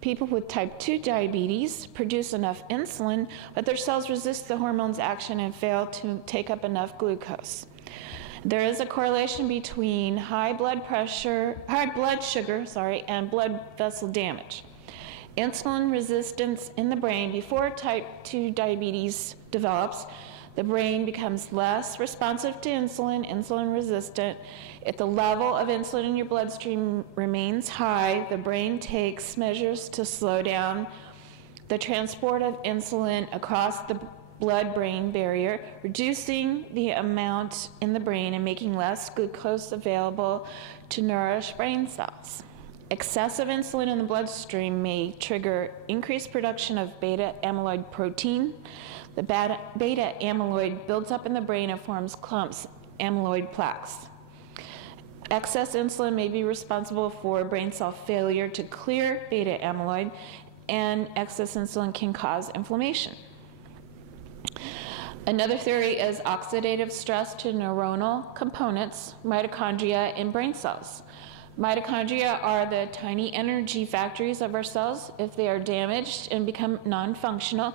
People with type 2 diabetes produce enough insulin, but their cells resist the hormone's action and fail to take up enough glucose. There is a correlation between high blood sugar, and blood vessel damage. Insulin resistance in the brain before type 2 diabetes develops. The brain becomes less responsive to insulin resistant. If the level of insulin in your bloodstream remains high, the brain takes measures to slow down the transport of insulin across the blood-brain barrier, reducing the amount in the brain and making less glucose available to nourish brain cells. Excessive insulin in the bloodstream may trigger increased production of beta amyloid protein. The beta amyloid builds up in the brain and forms clumps, amyloid plaques. Excess insulin may be responsible for brain cell failure to clear beta amyloid, and excess insulin can cause inflammation. Another theory is oxidative stress to neuronal components, mitochondria, in brain cells. Mitochondria are the tiny energy factories of our cells. If they are damaged and become non-functional,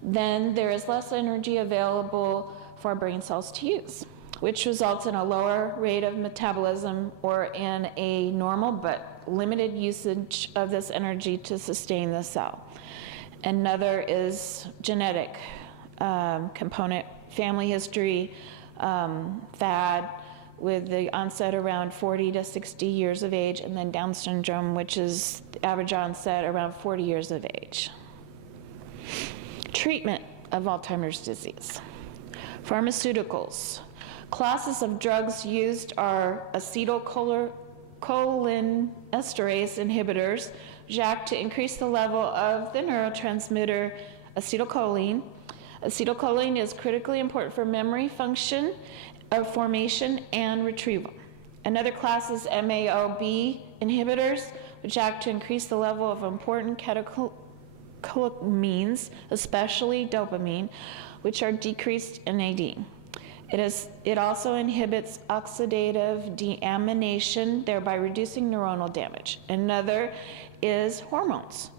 then there is less energy available for our brain cells to use, which results in a lower rate of metabolism or in a normal but limited usage of this energy to sustain the cell. Another is genetic component, family history, FAD, with the onset around 40 to 60 years of age, and then Down syndrome, which is average onset around 40 years of age. Treatment of Alzheimer's disease. Pharmaceuticals. Classes of drugs used are acetylcholinesterase inhibitors, JAK, to increase the level of the neurotransmitter acetylcholine, Acetylcholine is critically important for memory function, formation, and retrieval. Another class is MAO-B inhibitors, which act to increase the level of important catecholamines, especially dopamine, which are decreased in AD. It also inhibits oxidative deamination, thereby reducing neuronal damage. Another is hormones.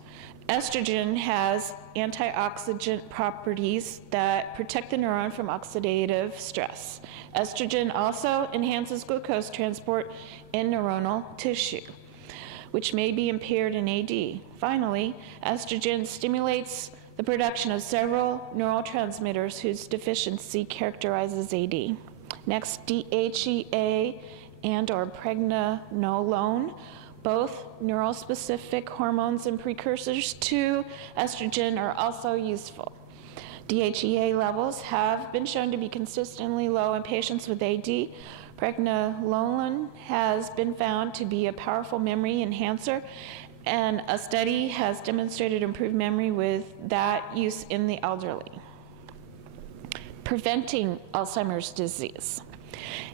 Estrogen has antioxidant properties that protect the neuron from oxidative stress. Estrogen also enhances glucose transport in neuronal tissue, which may be impaired in AD. Finally, estrogen stimulates the production of several neurotransmitters whose deficiency characterizes AD. Next, DHEA and/or pregnenolone, both neurospecific hormones and precursors to estrogen, are also useful. DHEA levels have been shown to be consistently low in patients with AD. Pregnenolone has been found to be a powerful memory enhancer, and a study has demonstrated improved memory with that use in the elderly. Preventing Alzheimer's disease.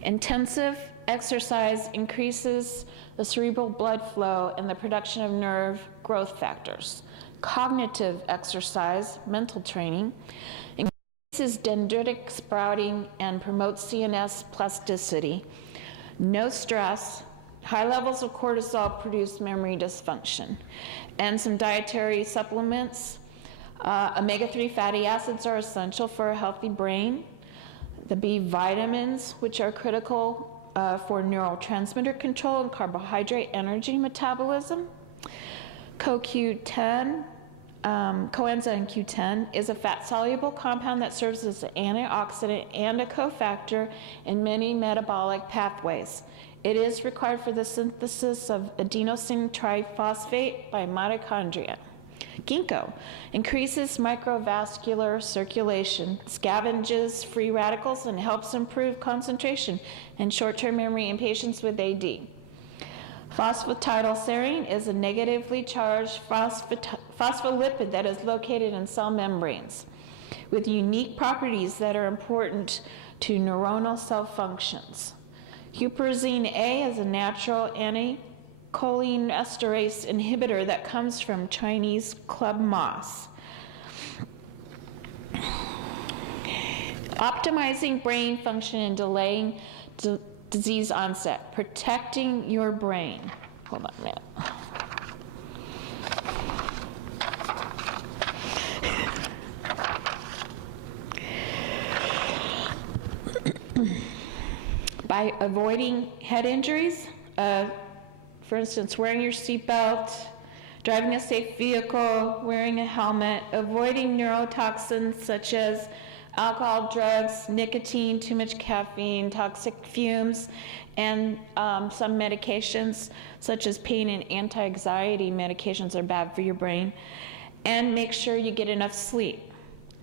Intensive exercise increases the cerebral blood flow and the production of nerve growth factors. Cognitive exercise, mental training, increases dendritic sprouting and promotes CNS plasticity. No stress, high levels of cortisol produce memory dysfunction. And some dietary supplements. Omega-3 fatty acids are essential for a healthy brain. The B vitamins, which are critical for neurotransmitter control and carbohydrate energy metabolism. CoQ10, coenzyme Q10, is a fat-soluble compound that serves as an antioxidant and a cofactor in many metabolic pathways. It is required for the synthesis of adenosine triphosphate by mitochondria. Ginkgo increases microvascular circulation, scavenges free radicals, and helps improve concentration and short-term memory in patients with AD. Phosphatidylserine is a negatively charged phospholipid that is located in cell membranes with unique properties that are important to neuronal cell functions. Huperzine A is a natural anticholinesterase inhibitor that comes from Chinese club moss. Optimizing brain function and delaying disease onset, protecting your brain. Hold on a minute. By avoiding head injuries, for instance, wearing your seatbelt, driving a safe vehicle, wearing a helmet, avoiding neurotoxins such as alcohol, drugs, nicotine, too much caffeine, toxic fumes, and some medications such as pain and anti-anxiety medications are bad for your brain. And make sure you get enough sleep.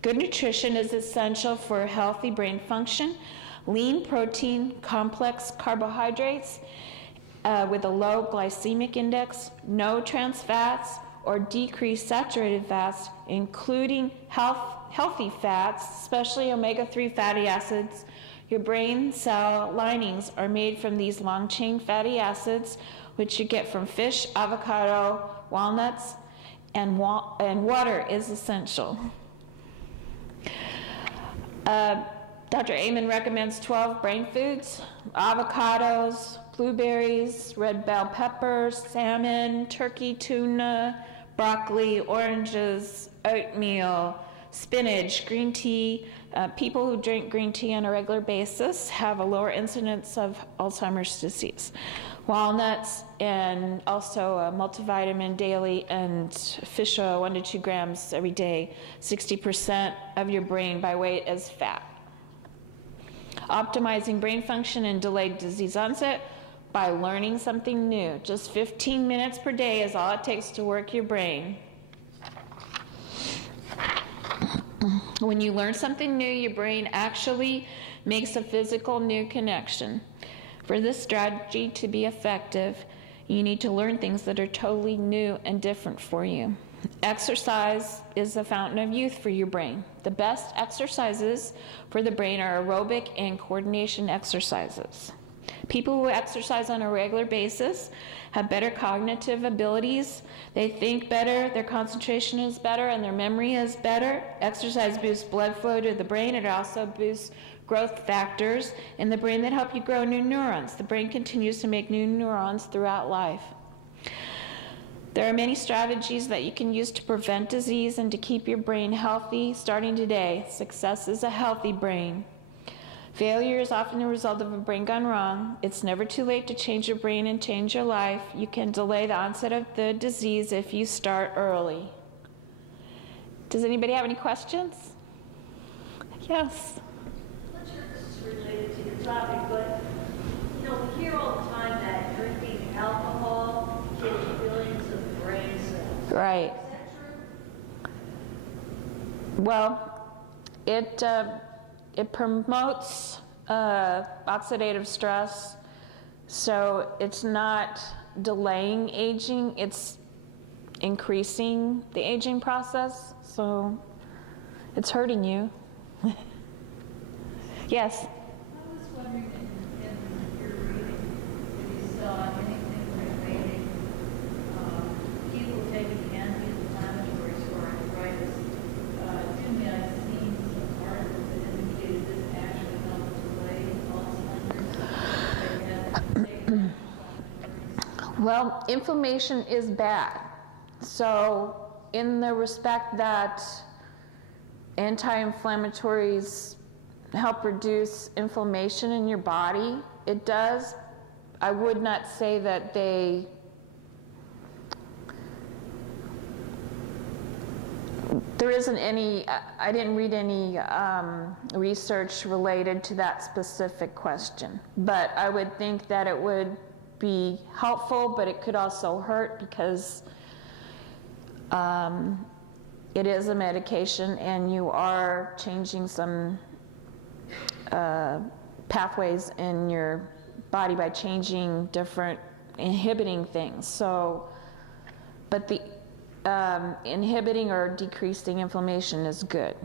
Good nutrition is essential for healthy brain function. Lean protein, complex carbohydrates with a low glycemic index, no trans fats or decreased saturated fats, including healthy fats, especially omega-3 fatty acids. Your brain cell linings are made from these long-chain fatty acids, which you get from fish, avocado, walnuts, and water is essential. Dr. Amen recommends 12 brain foods: avocados, blueberries, red bell peppers, salmon, turkey, tuna, broccoli, oranges, oatmeal, spinach, green tea. People who drink green tea on a regular basis have a lower incidence of Alzheimer's disease. Walnuts, and also a multivitamin daily, and fish oil 1 to 2 grams every day. 60% of your brain by weight is fat. Optimizing brain function and delayed disease onset by learning something new. Just 15 minutes per day is all it takes to work your brain. When you learn something new, your brain actually makes a physical new connection. For this strategy to be effective, you need to learn things that are totally new and different for you. Exercise is the fountain of youth for your brain. The best exercises for the brain are aerobic and coordination exercises. People who exercise on a regular basis have better cognitive abilities. They think better, their concentration is better, and their memory is better. Exercise boosts blood flow to the brain. It also boosts growth factors in the brain that help you grow new neurons. The brain continues to make new neurons throughout life. There are many strategies that you can use to prevent disease and to keep your brain healthy starting today. Success is a healthy brain. Failure is often a result of a brain gone wrong. It's never too late to change your brain and change your life. You can delay the onset of the disease if you start early. Does anybody have any questions? Yes. I'm not sure if this is related to your topic, but you know, we hear all the time that drinking alcohol kills billions of brain cells. Right. Is that true? Well, it promotes oxidative stress, so it's not delaying aging, it's increasing the aging process, so it's hurting you. Yes? I was wondering in your reading, if you saw anything relating people taking anti-inflammatories for arthritis. To me, I've seen some articles that indicated this actually helped delay Alzheimer's. They had taken anti-inflammatories. Well, inflammation is bad. So in the respect that anti-inflammatories help reduce inflammation in your body, it does. I would not say that they there isn't any, I didn't read any research related to that specific question, but I would think that it would be helpful, but it could also hurt because it is a medication and you are changing some pathways in your body by changing different inhibiting things. So, but the inhibiting or decreasing inflammation is good.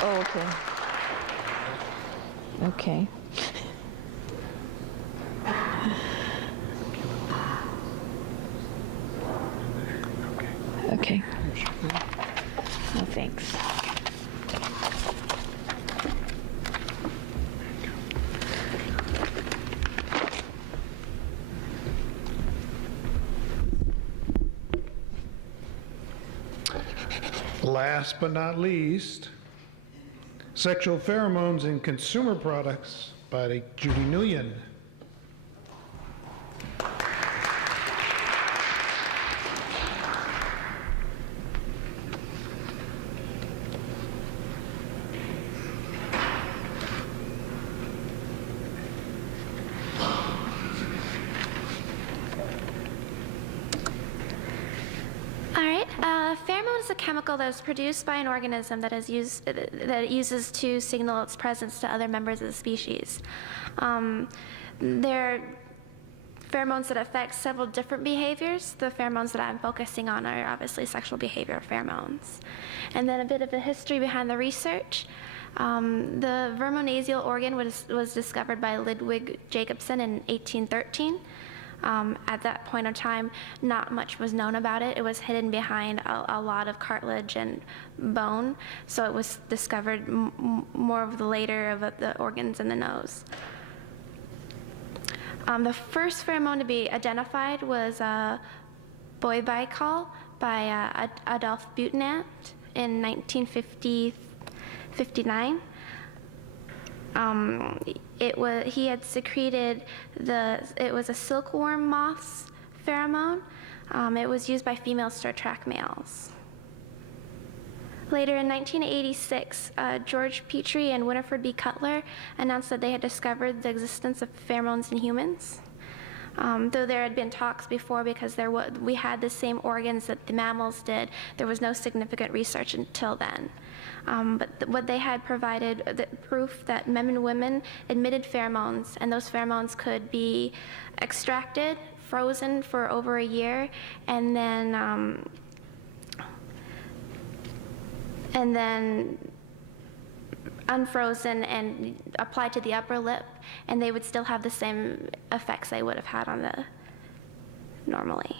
Oh, okay. Okay. Okay. No, thanks. Last but not least, Sexual Pheromones in Consumer Products by Judy Nguyen. Pheromone is a chemical that is produced by an organism that it uses to signal its presence to other members of the species. There are pheromones that affect several different behaviors. The pheromones that I'm focusing on are obviously sexual behavior pheromones. And then a bit of the history behind the research. The vermonasial organ was discovered by Ludwig Jacobson in 1813. At that point of time, not much was known about it. It was hidden behind a lot of cartilage and bone, so it was discovered more of the later of the organs in the nose. The first pheromone to be identified was Boibicol by Adolphe Butenandt in 1959. He had secreted it was a silkworm moth's pheromone. It was used by female Star Trek males. Later in 1986, George Petrie and Winifred B. Cutler announced that they had discovered the existence of pheromones in humans. Though there had been talks before because we had the same organs that the mammals did, there was no significant research until then. But what they had provided the proof that men and women emitted pheromones, and those pheromones could be extracted, frozen for over a year, and then unfrozen and applied to the upper lip, and they would still have the same effects they would have had on the normally.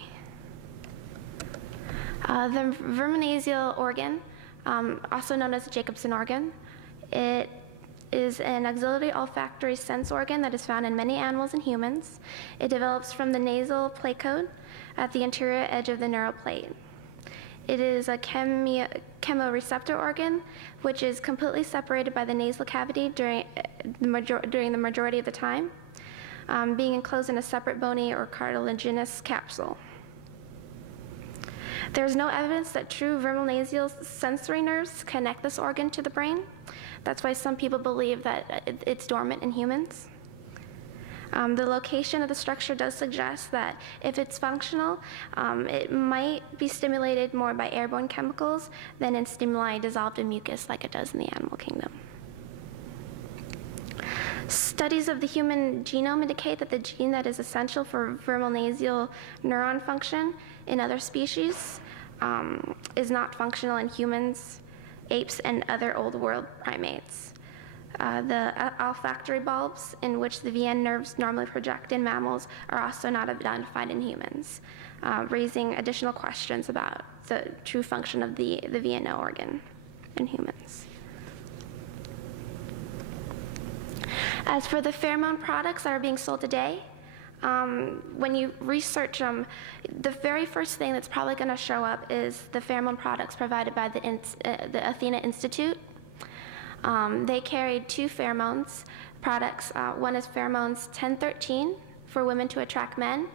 The verminasial organ, also known as the Jacobson organ, it is an auxiliary olfactory sense organ that is found in many animals and humans. It develops from the nasal placode at the anterior edge of the neural plate. It is a chemoreceptor organ, which is completely separated by the nasal cavity during the majority of the time, being enclosed in a separate bony or cartilaginous capsule. There is no evidence that true verminasial sensory nerves connect this organ to the brain. That's why some people believe that it's dormant in humans. The location of the structure does suggest that if it's functional, it might be stimulated more by airborne chemicals than in stimuli dissolved in mucus like it does in the animal kingdom. Studies of the human genome indicate that the gene that is essential for verminasial neuron function in other species is not functional in humans, apes, and other old world primates. The olfactory bulbs in which the VN nerves normally project in mammals are also not identified in humans, raising additional questions about the true function of the VNO organ in humans. As for the pheromone products that are being sold today, when you research them, the very first thing that's probably going to show up is the pheromone products provided by the Athena Institute. They carried two pheromones products. One is pheromones 1013 for women to attract men,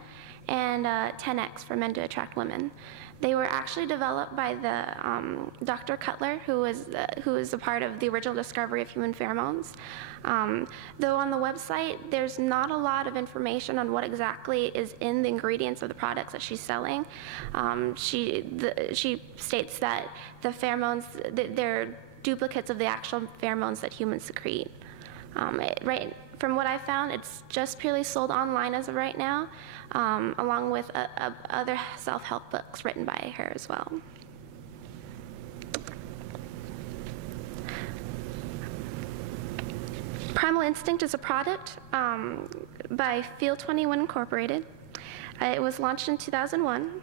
and 10X for men to attract women. They were actually developed by the Dr. Cutler, who is a part of the original discovery of human pheromones. Though on the website, there's not a lot of information on what exactly is in the ingredients of the products that she's selling. She states that the pheromones, they're duplicates of the actual pheromones that humans secrete. Right, from what I found, it's just purely sold online as of right now, along with other self-help books written by her as well. Primal Instinct is a product by Field 21 Incorporated. It was launched in 2001.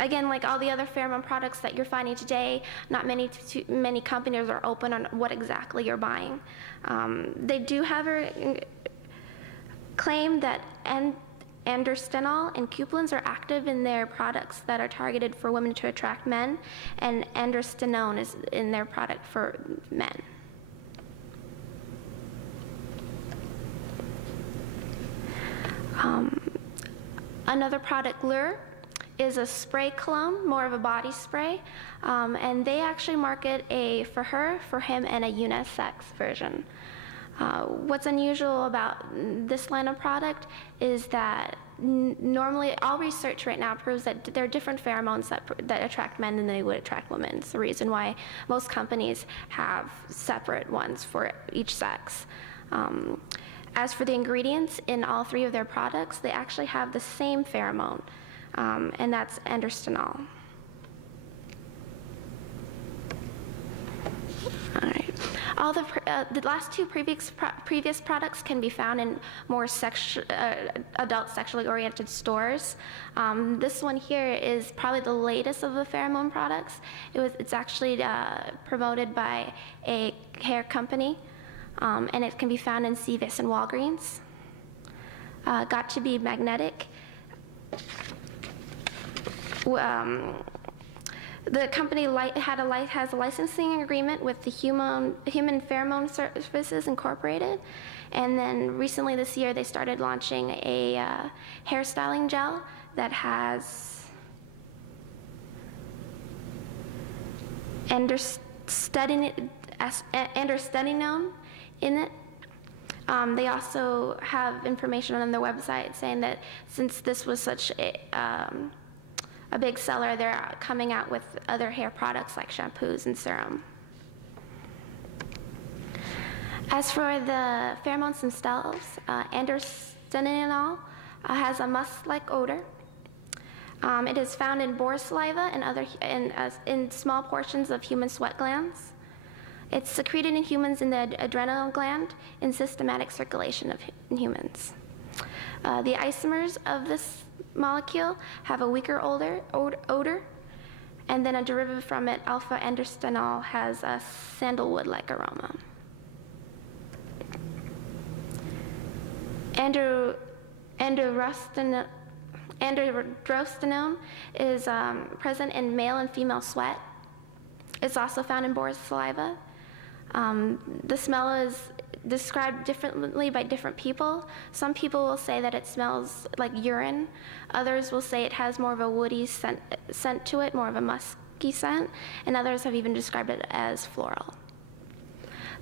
Again, like all the other pheromone products that you're finding today, not many companies are open on what exactly you're buying. They do, however, claim that androstenol and cupulins are active in their products that are targeted for women to attract men, and androstenone is in their product for men. Another product, Lure, is a spray cologne, more of a body spray, and they actually market a for her, for him, and a unisex version. What's unusual about this line of product is that normally all research right now proves that there are different pheromones that attract men than they would attract women. It's the reason why most companies have separate ones for each sex. As for the ingredients in all three of their products, they actually have the same pheromone, and that's androstenol. All right. All the last two previous products can be found in more adult sexually oriented stores. This one here is probably the latest of the pheromone products. It's actually promoted by a hair company, and it can be found in CVS and Walgreens. Got to be magnetic. The company has a licensing agreement with the Human Pheromone Services Incorporated, and then recently this year they started launching a hairstyling gel that has androstenone in it. They also have information on their website saying that since this was such a big seller, they're coming out with other hair products like shampoos and serum. As for the pheromones themselves, androstenediol has a musk-like odor. It is found in boar saliva and in small portions of human sweat glands. It's secreted in humans in the adrenal gland in systematic circulation in humans. The isomers of this molecule have a weaker odor, and then a derivative from it, alpha-androstenol, has a sandalwood-like aroma. Androstenone is present in male and female sweat. It's also found in boar saliva. The smell is described differently by different people. Some people will say that it smells like urine. Others will say it has more of a woody scent to it, more of a musky scent, and others have even described it as floral.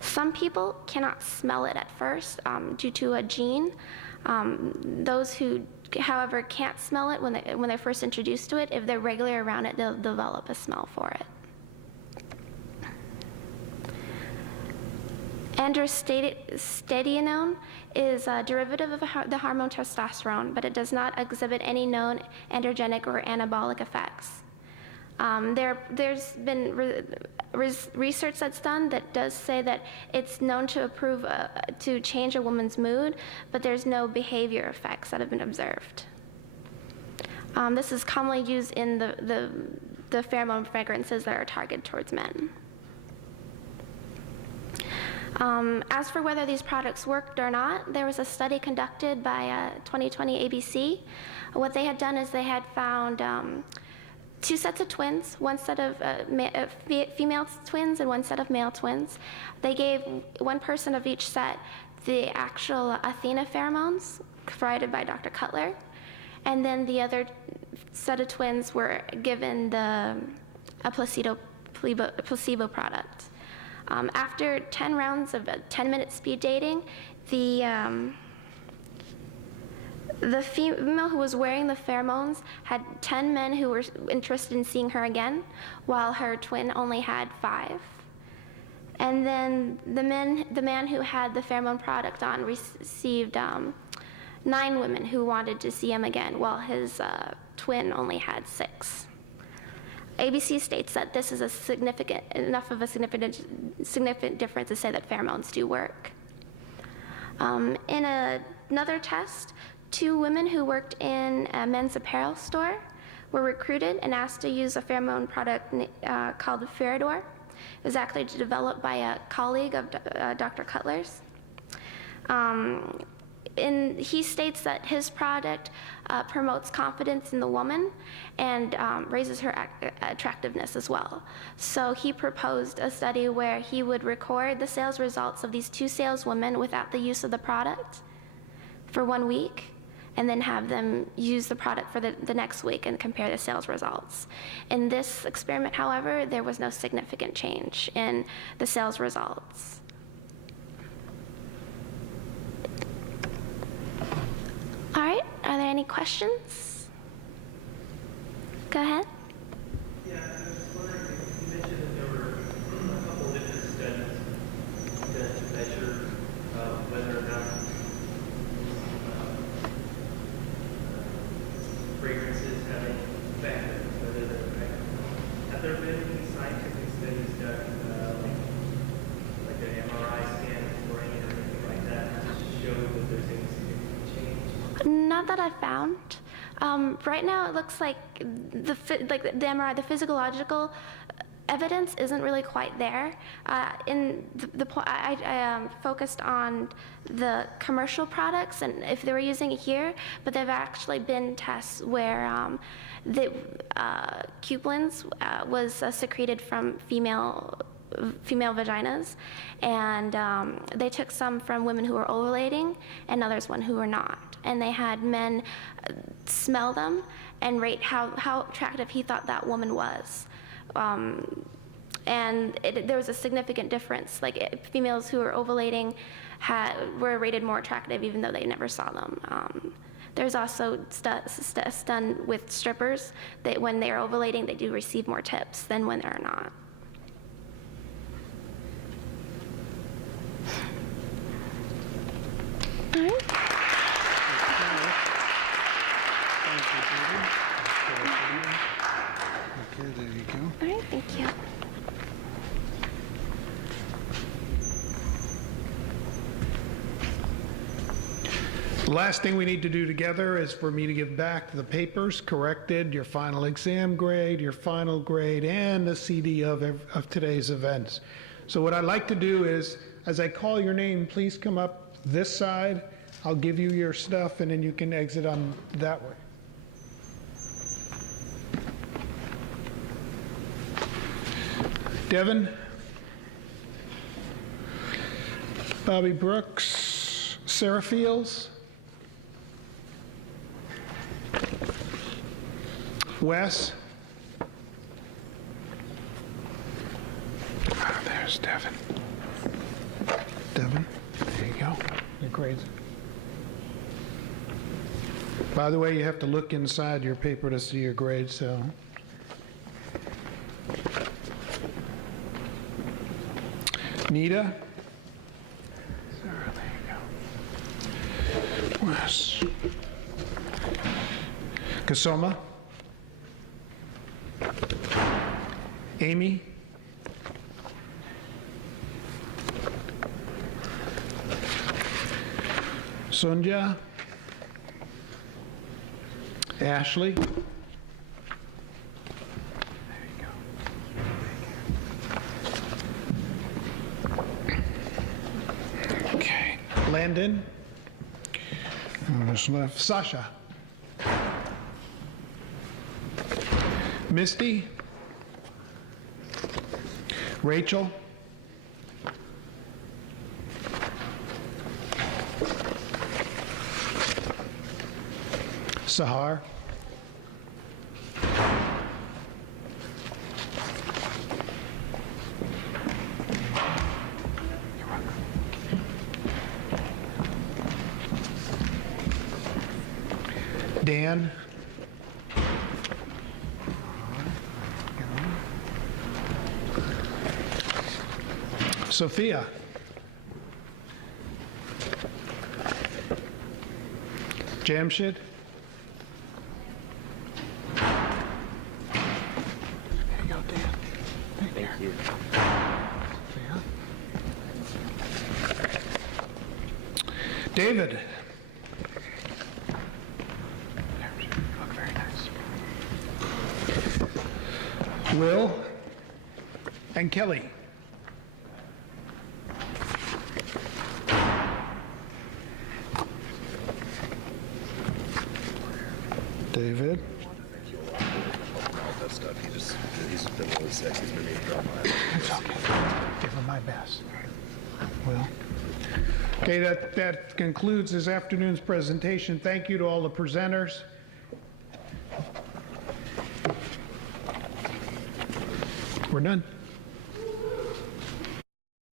Some people cannot smell it at first due to a gene. Those who, however, can't smell it when they're first introduced to it, if they're regularly around it, they'll develop a smell for it. Androstenedione is a derivative of the hormone testosterone, but it does not exhibit any known androgenic or anabolic effects. There's been research that's done that does say that it's known to to change a woman's mood, but there's no behavior effects that have been observed. This is commonly used in the pheromone fragrances that are targeted towards men. As for whether these products worked or not, there was a study conducted by 2020 ABC. What they had done is they had found 2 sets of twins, one set of female twins and one set of male twins. They gave one person of each set the actual Athena pheromones provided by Dr. Cutler, and then the other set of twins were given a placebo product. After 10 rounds of 10-minute speed dating, the female who was wearing the pheromones had 10 men who were interested in seeing her again, while her twin only had 5. And then the man who had the pheromone product on received 9 women who wanted to see him again, while his twin only had 6. ABC states that this is enough of a significant difference to say that pheromones do work. In another test, 2 women who worked in a men's apparel store were recruited and asked to use a pheromone product called Feridor. It was actually developed by a colleague of Dr. Cutler's. He states that his product promotes confidence in the woman and raises her attractiveness as well. So he proposed a study where he would record the sales results of these 2 saleswomen without the use of the product for 1 week, and then have them use the product for the next week and compare the sales results. In this experiment, however, there was no significant change in the sales results. All right, are there any questions? Go ahead. Yeah, I was wondering, you mentioned that there were a couple different studies to measure whether or not fragrances have any effect, whether they're effective. Have there been any scientific studies done, like an MRI scan of the brain or anything like that, to show that there's any significant change? Not that I've found. Right now, it looks like the MRI, the physiological evidence isn't really quite there. I focused on the commercial products and if they were using it here, but there have actually been tests where the cupulins was secreted from female vaginas, and they took some from women who were ovulating and others one who were not, and they had men smell them and rate how attractive he thought that woman was. And there was a significant difference. Like females who were ovulating were rated more attractive even though they never saw them. There's also studies done with strippers that when they are ovulating, they do receive more tips than when they're not. All right. Okay, there you go. All right, thank you. The last thing we need to do together is for me to give back the papers corrected, your final exam grade, your final grade, and the CD of today's events. So what I'd like to do is, as I call your name, please come up this side. I'll give you your stuff, and then you can exit on that way. Devin, Bobby Brooks, Sarah Fields, Wes. Oh, there's Devin. Devin, there you go. Your grades. By the way, you have to look inside your paper to see your grades, so. Nita. Sarah, there you go. Wes. Kasoma. Amy. Sunja. Ashley. There you go. Okay. Landon. Who's left? Sasha. Misty. Rachel. Sahar. Dan. Sophia. Jamshid. There you go, Dan. Thank you. Sophia. David. Look very nice. Will and Kelly. David. He's been really sick. He's been eating drum. It's okay. Give him my best. Well. Okay, that concludes this afternoon's presentation. Thank you to all the presenters. We're done.